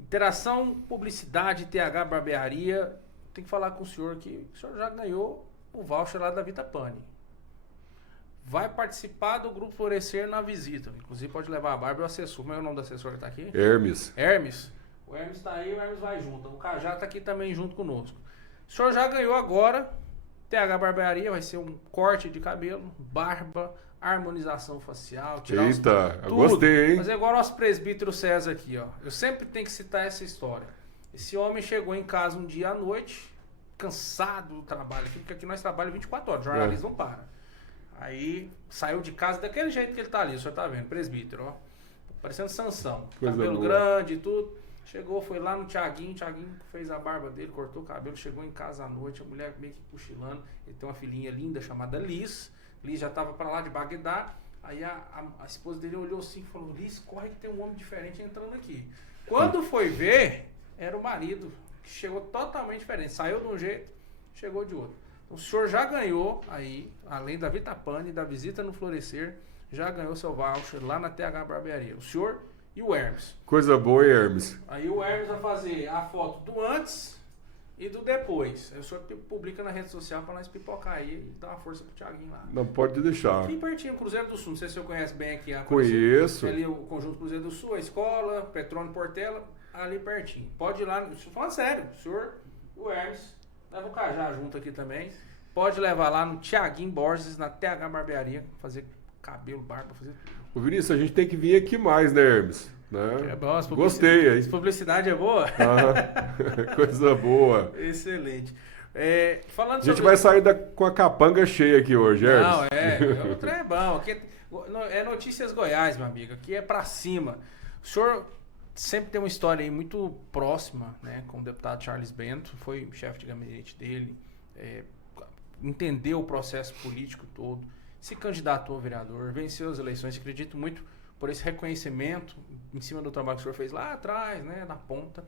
Interação, publicidade, TH Barbearia. Tem que falar com o senhor que o senhor já ganhou o voucher lá da Vitapani. Vai participar do Grupo Florescer na visita. Inclusive pode levar a barba e o assessor. Como é o nome do assessor que está aqui? Hermes. Hermes. O Hermes está aí, o Hermes vai junto. O Cajá está aqui também junto conosco. O senhor já ganhou agora. TH Barbearia vai ser um corte de cabelo, barba, harmonização facial. Eita, eu gostei, hein? Mas é igual o nosso presbítero César aqui, ó. Eu sempre tenho que citar essa história. Esse homem chegou em casa um dia à noite, cansado do trabalho, porque aqui nós trabalhamos 24 horas, o jornalismo não para. Aí saiu de casa daquele jeito que ele tá ali, o senhor tá vendo, presbítero, ó. Parecendo Sansão, cabelo grande e tudo. Chegou, foi lá no Thiaguinho fez a barba dele, cortou o cabelo, chegou em casa à noite, a mulher meio que cochilando. Ele tem uma filhinha linda chamada Liz. Liz já tava pra lá de Bagdá. Aí a esposa dele olhou assim e falou: Liz, corre que tem um homem diferente entrando aqui. Quando foi ver, era o marido, que chegou totalmente diferente. Saiu de um jeito, chegou de outro. Então, o senhor já ganhou aí, além da Vitapani, da visita no Florescer, já ganhou seu voucher lá na TH Barbearia. O senhor e o Hermes. Coisa boa, Hermes. Aí o Hermes vai fazer a foto do antes e do depois. Aí o senhor publica na rede social para nós pipocar aí e dar uma força pro Thiaguinho lá. Não pode deixar. Aqui pertinho, Cruzeiro do Sul. Não sei se o senhor conhece bem aqui. Conheço. Ali o Conjunto Cruzeiro do Sul, a escola, Petrônio Portela, ali pertinho. Pode ir lá. Falando sério, o senhor e o Hermes leva o Cajá junto aqui também. pode levar lá no Thiaguinho Borges, na TH Barbearia, fazer cabelo, barba, fazer... Ô Vinícius, a gente tem que vir aqui mais, né, Hermes? Né? É bom, Gostei, hein? Essa publicidade é boa? Coisa boa. Excelente. Falando A gente sobre... vai sair com a capanga cheia aqui hoje, Hermes. Não, o trem é bom. Aqui é Notícias Goiás, meu amigo. Aqui é pra cima. O senhor sempre tem uma história aí muito próxima, né, com o deputado Charles Bento, foi chefe de gabinete dele, entendeu o processo político todo, se candidatou a vereador, venceu as eleições. Acredito muito por esse reconhecimento em cima do trabalho que o senhor fez lá atrás, né, na ponta.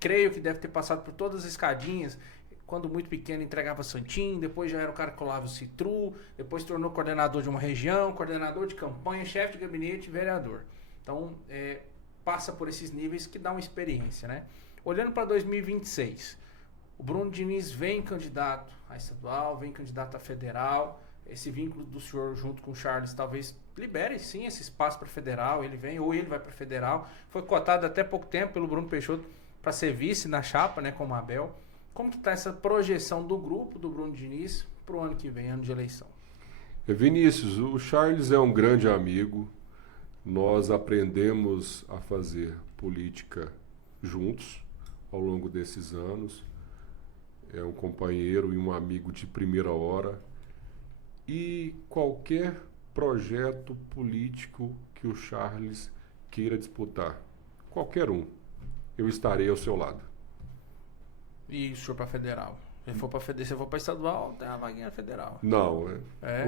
Creio que deve ter passado por todas as escadinhas. Quando muito pequeno entregava Santinho, depois já era o cara que colava o Citru, depois se tornou coordenador de uma região, coordenador de campanha, chefe de gabinete e vereador. Então, passa por esses níveis que dá uma experiência, né? Olhando para 2026, o Bruno Diniz vem candidato a estadual, vem candidato a federal. Esse vínculo do senhor junto com o Charles talvez libere sim esse espaço para federal, ele vem ou ele vai para federal. Foi cotado até pouco tempo pelo Bruno Peixoto para ser vice na chapa, né, com o Abel. Como que está essa projeção do grupo do Bruno Diniz para o ano que vem, ano de eleição? Vinícius, o Charles é um grande amigo. Nós aprendemos a fazer política juntos ao longo desses anos. É um companheiro e um amigo de primeira hora. E qualquer projeto político que o Charles queira disputar, qualquer um, eu estarei ao seu lado. E o senhor para federal? Se for para estadual, tem a vaguinha federal. Não,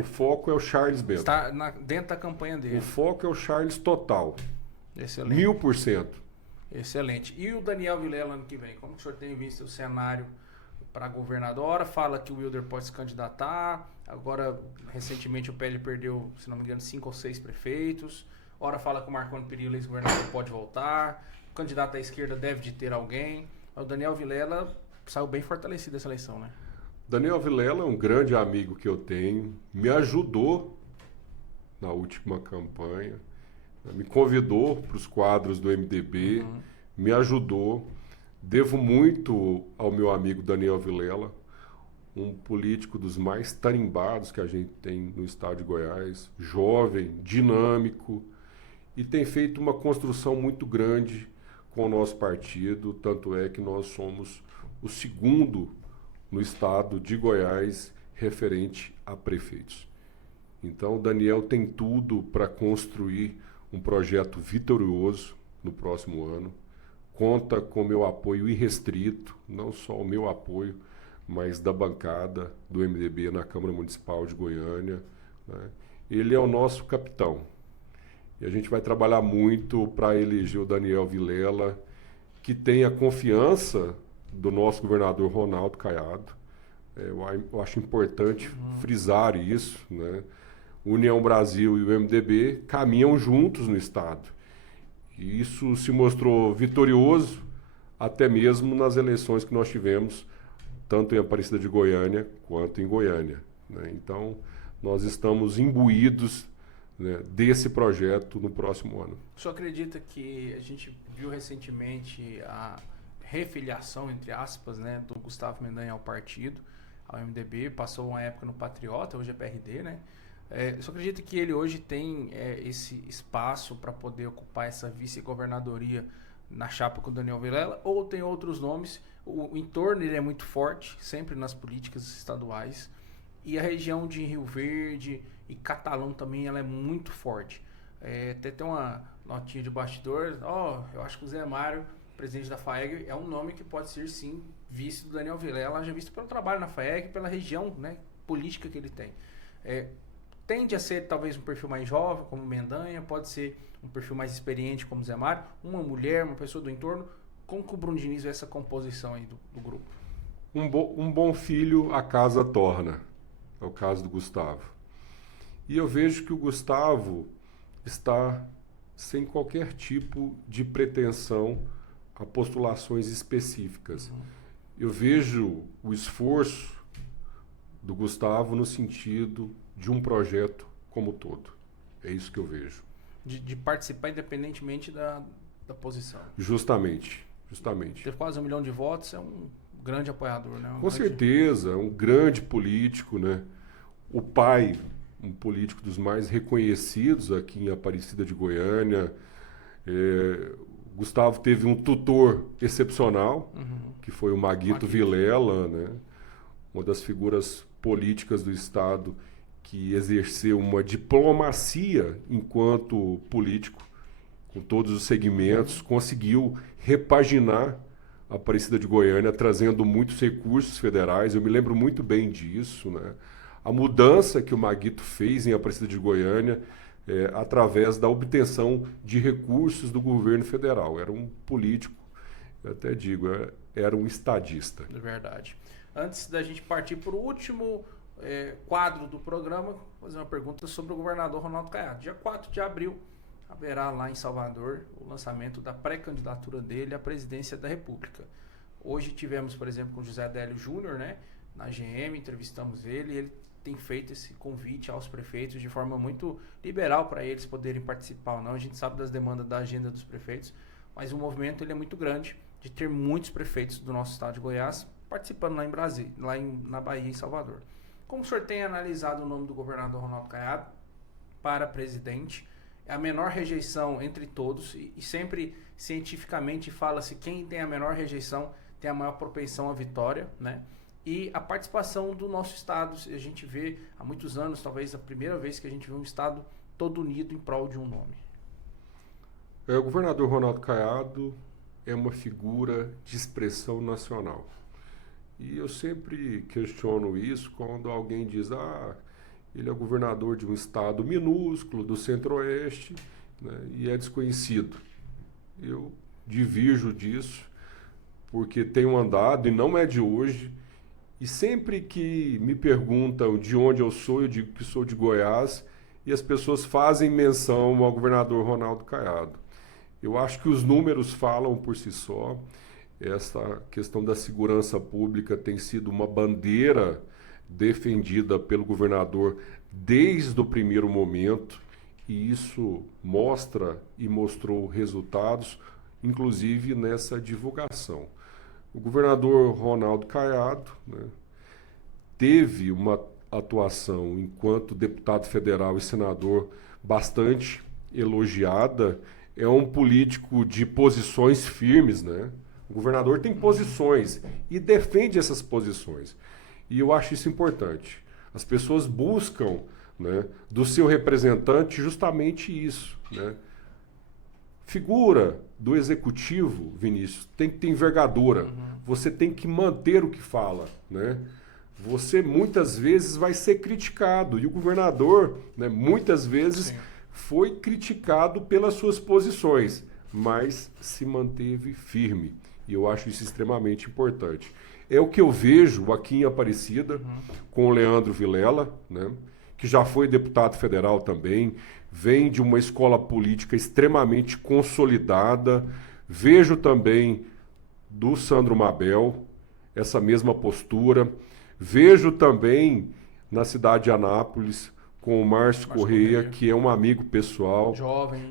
o foco é o Charles Bento. Está dentro da campanha dele. O foco é o Charles total. Excelente. 1000%. Excelente. E o Daniel Vilela ano que vem? Como que o senhor tem visto o cenário para governador? Ora fala que o Wilder pode se candidatar. Agora, recentemente, o PL perdeu, se não me engano, 5 ou 6 prefeitos. Ora fala que o Marconi Perillo, ex-governador, pode voltar. O candidato à esquerda deve de ter alguém. O Daniel Vilela saiu bem fortalecido dessa eleição, né? Daniel Vilela é um grande amigo que eu tenho. Me ajudou na última campanha. Me convidou para os quadros do MDB. Me ajudou. Devo muito ao meu amigo Daniel Vilela, um político dos mais tarimbados que a gente tem no estado de Goiás, jovem, dinâmico, e tem feito uma construção muito grande com o nosso partido, tanto é que nós somos o segundo no estado de Goiás referente a prefeitos. Então, o Daniel tem tudo para construir um projeto vitorioso no próximo ano. Conta com meu apoio irrestrito, não só o meu apoio, mas da bancada do MDB na Câmara Municipal de Goiânia, né? Ele é o nosso capitão. E a gente vai trabalhar muito para eleger o Daniel Vilela, que tem a confiança do nosso governador Ronaldo Caiado. Eu acho importante frisar isso, né? União Brasil e o MDB caminham juntos no estado. E isso se mostrou vitorioso até mesmo nas eleições que nós tivemos, tanto em Aparecida de Goiânia quanto em Goiânia, né? Então, nós estamos imbuídos, né, desse projeto no próximo ano. O senhor acredita que a gente viu recentemente a refiliação, entre aspas, né, do Gustavo Mendanha ao partido, ao MDB, passou uma época no Patriota, hoje é PRD, né? O senhor acredita que ele hoje tem esse espaço para poder ocupar essa vice-governadoria na chapa com o Daniel Vilela, ou tem outros nomes? O entorno ele é muito forte, sempre nas políticas estaduais, e a região de Rio Verde e Catalão também ela é muito forte. Até tem uma notinha de bastidor, eu acho que o Zé Mário, presidente da FAEG, é um nome que pode ser sim vice do Daniel Vilela, já visto pelo trabalho na FAEG, pela região, né, política que ele tem. Tende a ser talvez um perfil mais jovem, como Mendanha, pode ser um perfil mais experiente, como Zé Mário, uma mulher, uma pessoa do entorno. Como que o Bruno Diniz vê essa composição aí do grupo? Um bom filho a casa torna, é o caso do Gustavo. E eu vejo que o Gustavo está sem qualquer tipo de pretensão a postulações específicas. Eu vejo o esforço do Gustavo no sentido de um projeto como todo. É isso que eu vejo. De participar independentemente da posição. Justamente. Ter quase 1 milhão de votos é um grande apoiador, né? Com certeza, um grande político, né? O pai, um político dos mais reconhecidos aqui em Aparecida de Goiânia. Gustavo teve um tutor excepcional, que foi o Maguito Vilela, né? Uma das figuras políticas do Estado que exerceu uma diplomacia enquanto político, com todos os segmentos, conseguiu repaginar a Aparecida de Goiânia, trazendo muitos recursos federais. Eu me lembro muito bem disso, né? A mudança que o Maguito fez em Aparecida de Goiânia através da obtenção de recursos do governo federal. Era um político, eu até digo, era um estadista. É verdade. Antes da gente partir para o último quadro do programa, vou fazer uma pergunta sobre o governador Ronaldo Caiado. Dia 4 de abril, haverá lá em Salvador o lançamento da pré-candidatura dele à presidência da República. Hoje tivemos, por exemplo, com o José Adélio Júnior, né, na GM, entrevistamos ele, e ele tem feito esse convite aos prefeitos de forma muito liberal para eles poderem participar ou não. A gente sabe das demandas da agenda dos prefeitos, mas o movimento ele é muito grande de ter muitos prefeitos do nosso estado de Goiás participando lá em Brasília, na Bahia, em Salvador. Como o senhor tem analisado o nome do governador Ronaldo Caiado para presidente? É a menor rejeição entre todos e sempre cientificamente fala-se quem tem a menor rejeição tem a maior propensão à vitória, né? E a participação do nosso estado, a gente vê há muitos anos, talvez a primeira vez que a gente vê um estado todo unido em prol de um nome. O governador Ronaldo Caiado é uma figura de expressão nacional. E eu sempre questiono isso quando alguém diz, ele é governador de um estado minúsculo do Centro-Oeste, né, e é desconhecido. Eu divirjo disso, porque tenho andado, e não é de hoje, e sempre que me perguntam de onde eu sou, eu digo que sou de Goiás, e as pessoas fazem menção ao governador Ronaldo Caiado. Eu acho que os números falam por si só. Essa questão da segurança pública tem sido uma bandeira defendida pelo governador desde o primeiro momento, e isso mostra e mostrou resultados, inclusive nessa divulgação. O governador Ronaldo Caiado, né, teve uma atuação enquanto deputado federal e senador bastante elogiada. É um político de posições firmes, né? O governador tem posições e defende essas posições. E eu acho isso importante. As pessoas buscam, né, do seu representante justamente isso, né? Figura do executivo, Vinícius, tem que ter envergadura. Você tem que manter o que fala, né? Você muitas vezes vai ser criticado. E o governador, né, muitas vezes foi criticado pelas suas posições, mas se manteve firme. E eu acho isso extremamente importante. É o que eu vejo aqui em Aparecida, com o Leandro Vilela, né, que já foi deputado federal também, vem de uma escola política extremamente consolidada. Vejo também do Sandro Mabel essa mesma postura. Vejo também na cidade de Anápolis com o Márcio Correia, que é um amigo pessoal,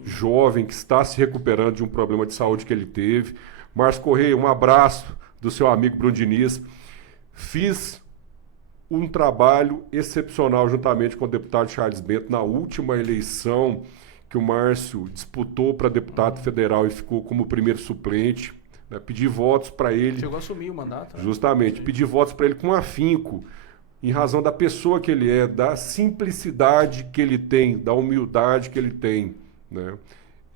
jovem, que está se recuperando de um problema de saúde que ele teve. Márcio Correia, um abraço do seu amigo Bruno Diniz. Fiz um trabalho excepcional juntamente com o deputado Charles Bento na última eleição que o Márcio disputou para deputado federal e ficou como primeiro suplente. Né? Pedi votos para ele. Chegou a assumir o mandato. Né? Justamente. Pedi votos para ele com afinco, em razão da pessoa que ele é, da simplicidade que ele tem, da humildade que ele tem. Né?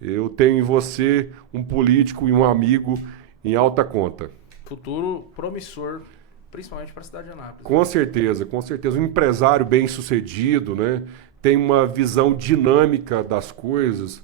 Eu tenho em você um político e um amigo em alta conta. Futuro promissor, principalmente para a cidade de Anápolis. Com certeza, com certeza. Um empresário bem-sucedido, né? Tem uma visão dinâmica das coisas.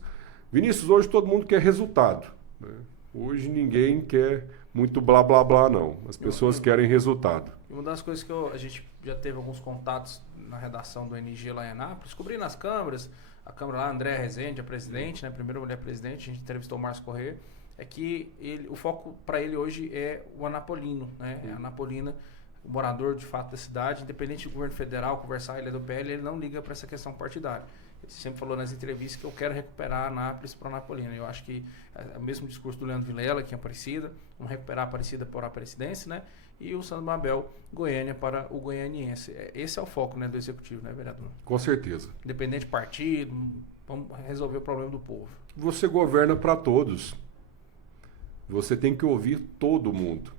Vinícius, hoje todo mundo quer resultado. Né? Hoje ninguém quer muito blá, blá, blá, não. As pessoas querem resultado. Uma das coisas que a gente já teve alguns contatos na redação do NG lá em Anápolis, cobrindo as câmaras, a Câmara lá, André Rezende, a presidente, né? Primeira mulher presidente, a gente entrevistou o Márcio Correia, é que o foco para ele hoje é o anapolino, né? É a anapolina, o morador de fato da cidade, independente do governo federal, conversar, ele é do PL, ele não liga para essa questão partidária. Ele sempre falou nas entrevistas que eu quero recuperar a Anápolis para Anapolina. Eu acho que é o mesmo discurso do Leandro Vilela, que é Aparecida. Vamos recuperar a Aparecida para a Aparecidense, né? E o Santo Mabel, Goiânia, para o goianiense. Esse é o foco, né, do executivo, né, vereador? Com certeza. Independente de partido, vamos resolver o problema do povo. Você governa para todos. Você tem que ouvir todo mundo.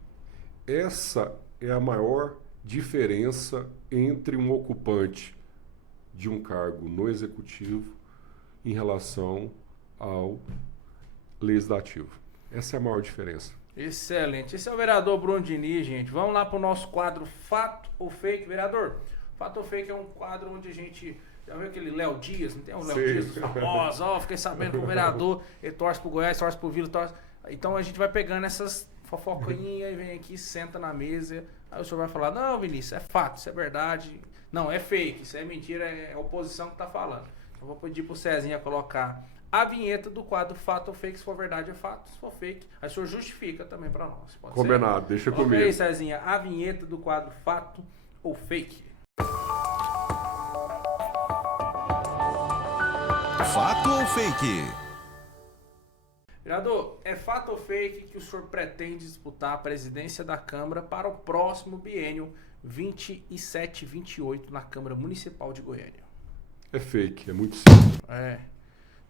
Essa é a maior diferença entre um ocupante de um cargo no executivo em relação ao legislativo. Essa é a maior diferença. Excelente. Esse é o vereador Bruno Diniz, gente. Vamos lá para o nosso quadro Fato ou Fake. Vereador, Fato ou Fake é um quadro onde a gente... Já viu aquele Léo Dias? Não tem o Léo Dias, os famosos? Ó, fiquei sabendo que o vereador ele torce pro Goiás, torce pro Vila, torce... Então a gente vai pegando essas fofoquinhas e vem aqui, senta na mesa. Aí o senhor vai falar, não, Vinícius, é fato, isso é verdade. Não, é fake, isso é mentira, é a oposição que tá falando. Eu vou pedir pro Cezinha colocar a vinheta do quadro Fato ou Fake. Se for verdade, é fato. Se for fake, aí o senhor justifica também para nós. Pode Combinado, ser? deixa Coloca comigo. aí, Cezinha, a vinheta do quadro Fato ou Fake. Fato ou Fake? Vereador, é fato ou fake que o senhor pretende disputar a presidência da Câmara para o próximo biênio 27-28 na Câmara Municipal de Goiânia? É fake, é muito simples.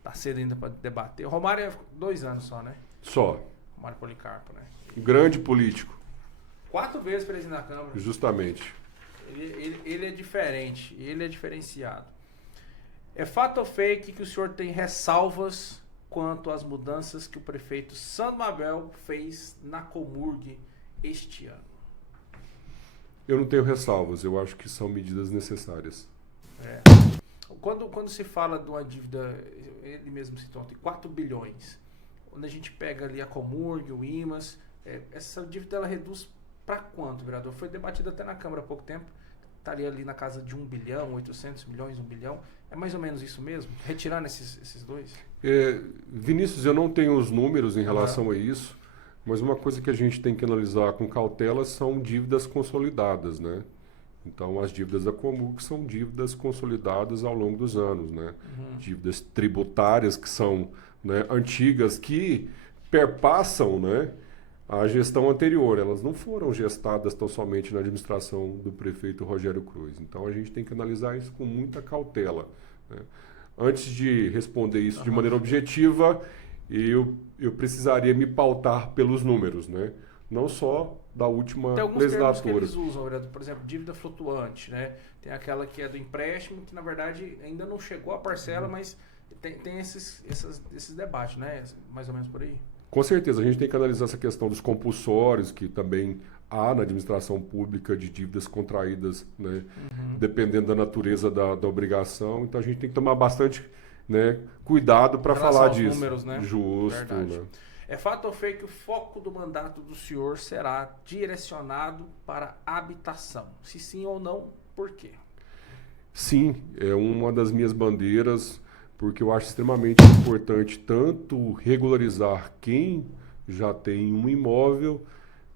Tá cedo ainda para debater. O Romário é 2 anos só, né? Só. Romário Policarpo, né? Grande político. 4 vezes presidente da Câmara. Justamente. Ele é diferente, ele é diferenciado. É fato ou fake que o senhor tem ressalvas quanto às mudanças que o prefeito Santo Mabel fez na Comurg este ano? Eu não tenho ressalvas, eu acho que são medidas necessárias. Quando se fala de uma dívida, ele mesmo citou ontem, 4 bilhões, quando a gente pega ali a Comurg, o IMAS, essa dívida ela reduz para quanto, vereador? Foi debatida até na Câmara há pouco tempo, estaria ali na casa de 1 bilhão, 800 milhões, 1 bilhão. É mais ou menos isso mesmo? Retirando esses dois? Vinícius, eu não tenho os números em relação a isso, mas uma coisa que a gente tem que analisar com cautela são dívidas consolidadas, né? Então, as dívidas da Comurg são dívidas consolidadas ao longo dos anos, né? Dívidas tributárias que são, né, antigas, que perpassam, né, a gestão anterior. Elas não foram gestadas tão somente na administração do prefeito Rogério Cruz. Então, a gente tem que analisar isso com muita cautela, né? Antes de responder isso de maneira objetiva, eu precisaria me pautar pelos números, né? Não só da última tem alguns legislatura. termos que eles usam, vereador. Por exemplo, dívida flutuante, né? Tem aquela que é do empréstimo, que na verdade ainda não chegou à parcela, mas tem esses debates, né? Mais ou menos por aí. Com certeza, a gente tem que analisar essa questão dos compulsórios, que também há na administração pública de dívidas contraídas, né? Dependendo da natureza da obrigação. Então a gente tem que tomar bastante, né, cuidado para falar disso. Números, né? Justo, verdade. né? É fato ou fake que o foco do mandato do senhor será direcionado para habitação? Se sim ou não, por quê? Sim, é uma das minhas bandeiras, porque eu acho extremamente importante tanto regularizar quem já tem um imóvel,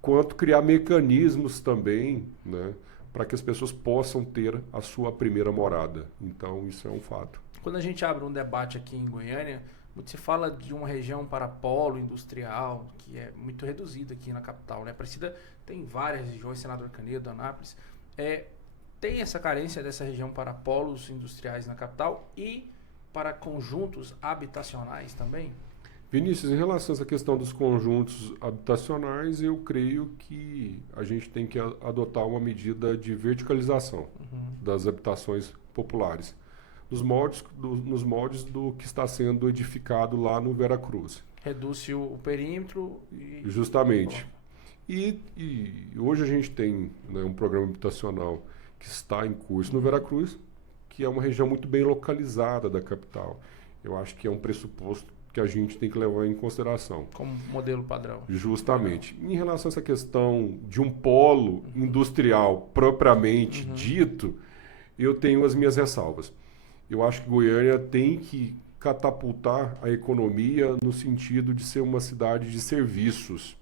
quanto criar mecanismos também, né, para que as pessoas possam ter a sua primeira morada. Então, isso é um fato. Quando a gente abre um debate aqui em Goiânia, muito se fala de uma região para polo industrial, que é muito reduzida aqui na capital, né? Aparecida tem várias regiões, Senador Canedo, Anápolis. Tem essa carência dessa região para polos industriais na capital e para conjuntos habitacionais também? Vinícius, em relação a essa questão dos conjuntos habitacionais, eu creio que a gente tem que adotar uma medida de verticalização das habitações populares, nos moldes do que está sendo edificado lá no Veracruz. Reduz o perímetro e... Justamente. E hoje a gente tem, né, um programa habitacional que está em curso no Veracruz, que é uma região muito bem localizada da capital. Eu acho que é um pressuposto que a gente tem que levar em consideração. Como modelo padrão. Justamente. Em relação a essa questão de um polo industrial propriamente dito, eu tenho as minhas ressalvas. Eu acho que Goiânia tem que catapultar a economia no sentido de ser uma cidade de serviços.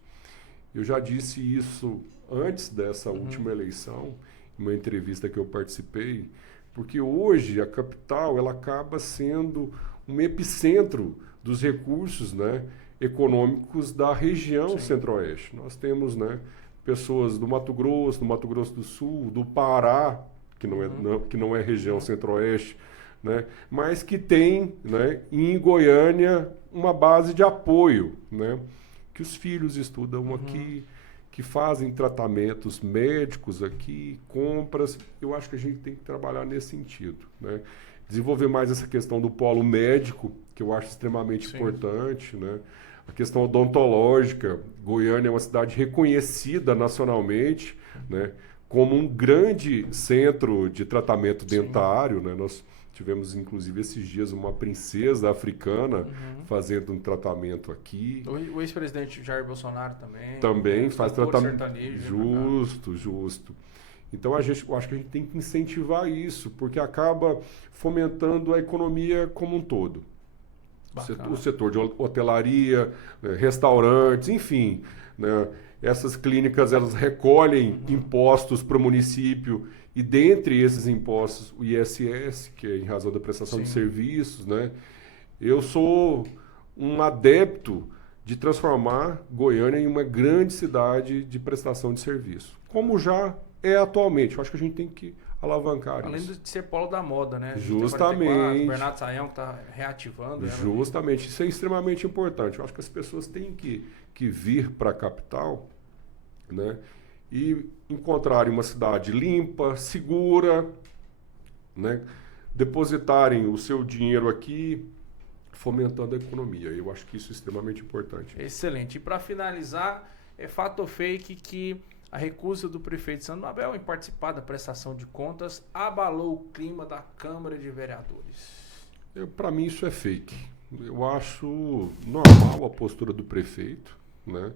Eu já disse isso antes dessa última eleição, em uma entrevista que eu participei, Porque hoje a capital ela acaba sendo um epicentro dos recursos, né, econômicos da região centro-oeste. Nós temos, né, pessoas do Mato Grosso do Sul, do Pará, que não é região centro-oeste, né, mas que tem, né, em Goiânia uma base de apoio, né, que os filhos estudam aqui, que fazem tratamentos médicos aqui, compras. Eu acho que a gente tem que trabalhar nesse sentido, né? Desenvolver mais essa questão do polo médico, que eu acho extremamente importante, né? A questão odontológica. Goiânia é uma cidade reconhecida nacionalmente, né, como um grande centro de tratamento dentário, né? Nós tivemos, inclusive, esses dias uma princesa africana fazendo um tratamento aqui. O ex-presidente Jair Bolsonaro também. Também faz tratamento. Sertanejo, Justo. Então, eu acho que a gente tem que incentivar isso, porque acaba fomentando a economia como um todo. O setor de hotelaria, né, restaurantes, enfim, né, essas clínicas elas recolhem impostos para o município. E dentre esses impostos, o ISS, que é em razão da prestação de serviços, né? Eu sou um adepto de transformar Goiânia em uma grande cidade de prestação de serviço, como já é atualmente. Eu acho que a gente tem que alavancar isso. Além de ser polo da moda, né? Justamente. O Bernardo Sayão que está reativando. Justamente. Isso é extremamente importante. Eu acho que as pessoas têm que vir para a capital, né, e encontrarem uma cidade limpa, segura, né, depositarem o seu dinheiro aqui, fomentando a economia. Eu acho que isso é extremamente importante. Excelente. E para finalizar, é fato ou fake que a recusa do prefeito Sandro Mabel em participar da prestação de contas abalou o clima da Câmara de Vereadores? Para mim isso é fake. Eu acho normal a postura do prefeito, né?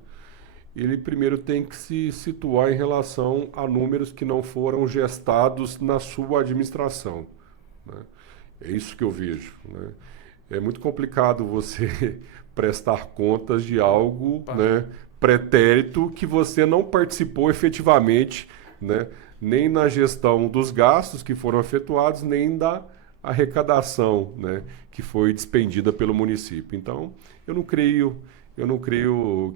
Ele primeiro tem que se situar em relação a números que não foram gestados na sua administração, né? É isso que eu vejo, né? É muito complicado você prestar contas de algo, né, pretérito que você não participou efetivamente, né, nem na gestão dos gastos que foram efetuados, nem da arrecadação, né, que foi despendida pelo município. Então, eu não creio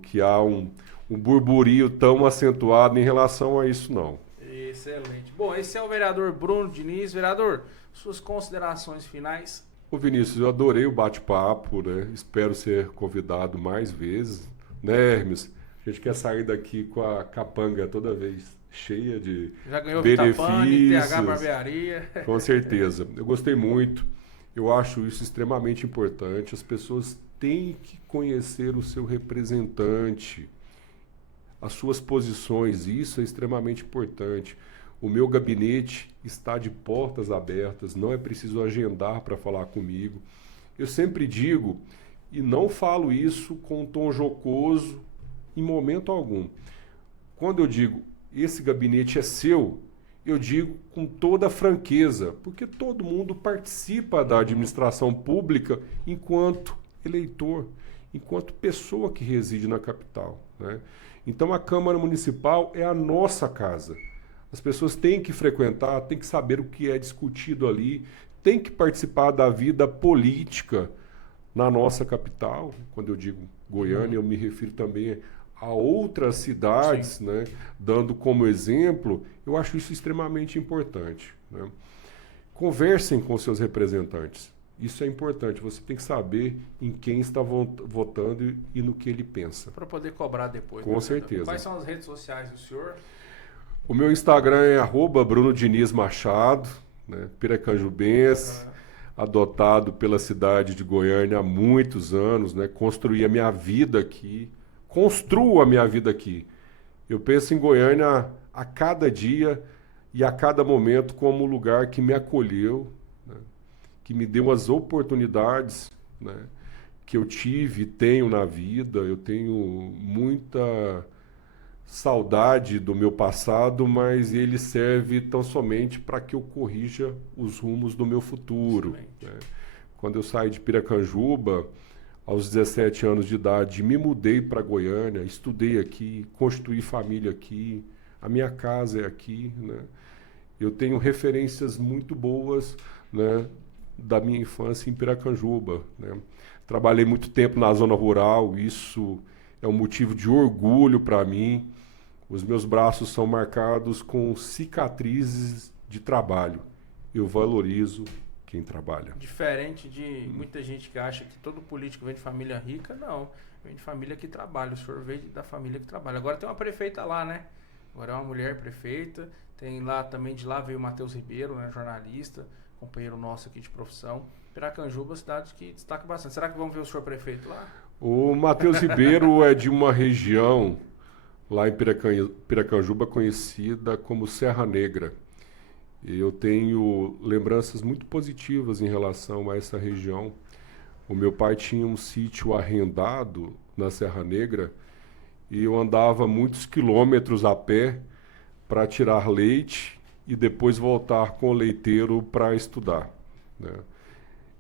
que há um burburinho tão acentuado em relação a isso, não. Excelente. Bom, esse é o vereador Bruno Diniz. Vereador, suas considerações finais. Ô Vinícius, eu adorei o bate-papo, né? Espero ser convidado mais vezes, né, Hermes? A gente quer sair daqui com a capanga toda vez cheia de já ganhou benefícios. Vitapane, TH Barbearia. Com certeza. Eu gostei muito. Eu acho isso extremamente importante. As pessoas têm que conhecer o seu representante, as suas posições. Isso é extremamente importante. O meu gabinete está de portas abertas, não é preciso agendar para falar comigo. Eu sempre digo, e não falo isso com um tom jocoso em momento algum. Quando eu digo, esse gabinete é seu, eu digo com toda a franqueza, porque todo mundo participa da administração pública enquanto eleitor, enquanto pessoa que reside na capital, né? Então a Câmara Municipal é a nossa casa. As pessoas têm que frequentar, têm que saber o que é discutido ali, têm que participar da vida política na nossa capital. Quando eu digo Goiânia, eu me refiro também a outras cidades, né? Dando como exemplo, eu acho isso extremamente importante, né? Conversem com seus representantes. Isso é importante. Você tem que saber em quem está votando e no que ele pensa. Para poder cobrar depois. Com certeza. Quais são as redes sociais do senhor? O meu Instagram é @Bruno Diniz Machado, né? Piracanjubense, adotado pela cidade de Goiânia há muitos anos, né? Construí a minha vida aqui, construo a minha vida aqui. Eu penso em Goiânia a cada dia e a cada momento como um lugar que me acolheu, né? Que me deu as oportunidades, né? Que eu tive e tenho na vida. Eu tenho muita saudade do meu passado, mas ele serve tão somente para que eu corrija os rumos do meu futuro, né? Quando eu saí de Piracanjuba, aos 17 anos de idade, me mudei para Goiânia, estudei aqui, constituí família aqui, a minha casa é aqui, né? eu tenho referências muito boas, né, da minha infância em Piracanjuba, né? Trabalhei muito tempo na zona rural, isso é um motivo de orgulho para mim. Os meus braços são marcados com cicatrizes de trabalho. Eu valorizo quem trabalha. Diferente de muita gente que acha que todo político vem de família rica, não. Vem de família que trabalha. O senhor veio da família que trabalha. Agora tem uma prefeita lá, né? Agora é uma mulher prefeita. Tem lá também, de lá veio o Matheus Ribeiro, né? Jornalista, companheiro nosso aqui de profissão. Piracanjuba, cidade que destaca bastante. Será que vamos ver o senhor prefeito lá? O Matheus Ribeiro é de uma região lá em Piracanjuba conhecida como Serra Negra. Eu tenho lembranças muito positivas em relação a essa região. O meu pai tinha um sítio arrendado na Serra Negra e eu andava muitos quilômetros a pé para tirar leite e depois voltar com o leiteiro para estudar, né?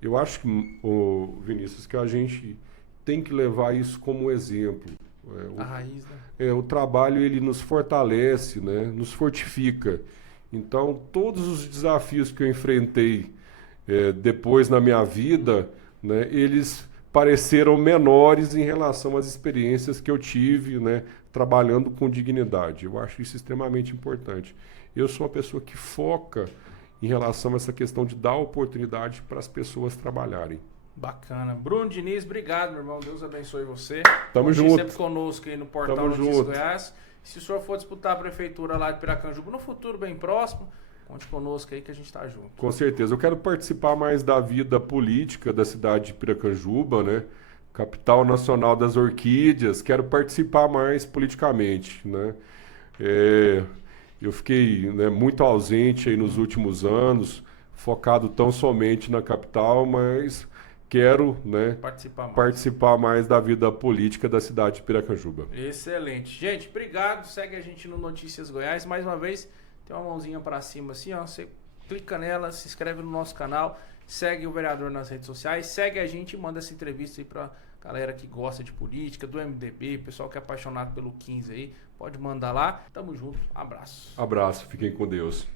Eu acho que, Vinícius, que a gente tem que levar isso como exemplo. A raiz, né? O trabalho ele nos fortalece, né? Nos fortifica. Então, todos os desafios que eu enfrentei depois na minha vida, né, eles pareceram menores em relação às experiências que eu tive, né, trabalhando com dignidade. Eu acho isso extremamente importante. Eu sou uma pessoa que foca em relação a essa questão de dar oportunidade para as pessoas trabalharem. Bacana. Bruno Diniz, obrigado, meu irmão. Deus abençoe você. Tamo junto. Sempre conosco aí no Portal Tamo Notícias junto. Goiás. Se o senhor for disputar a prefeitura lá de Piracanjuba no futuro bem próximo, conte conosco aí que a gente tá junto. Com certeza. Eu quero participar mais da vida política da cidade de Piracanjuba, né? Capital nacional das orquídeas. Quero participar mais politicamente, né? Eu fiquei, né, muito ausente aí nos últimos anos, focado tão somente na capital, mas quero, né, participar mais da vida política da cidade de Piracanjuba. Excelente. Gente, obrigado. Segue a gente no Notícias Goiás. Mais uma vez, tem uma mãozinha para cima assim, ó. Você clica nela, se inscreve no nosso canal, segue o vereador nas redes sociais, segue a gente e manda essa entrevista aí pra galera que gosta de política, do MDB, pessoal que é apaixonado pelo 15 aí. Pode mandar lá. Tamo junto. Abraço. Abraço. Fiquem com Deus.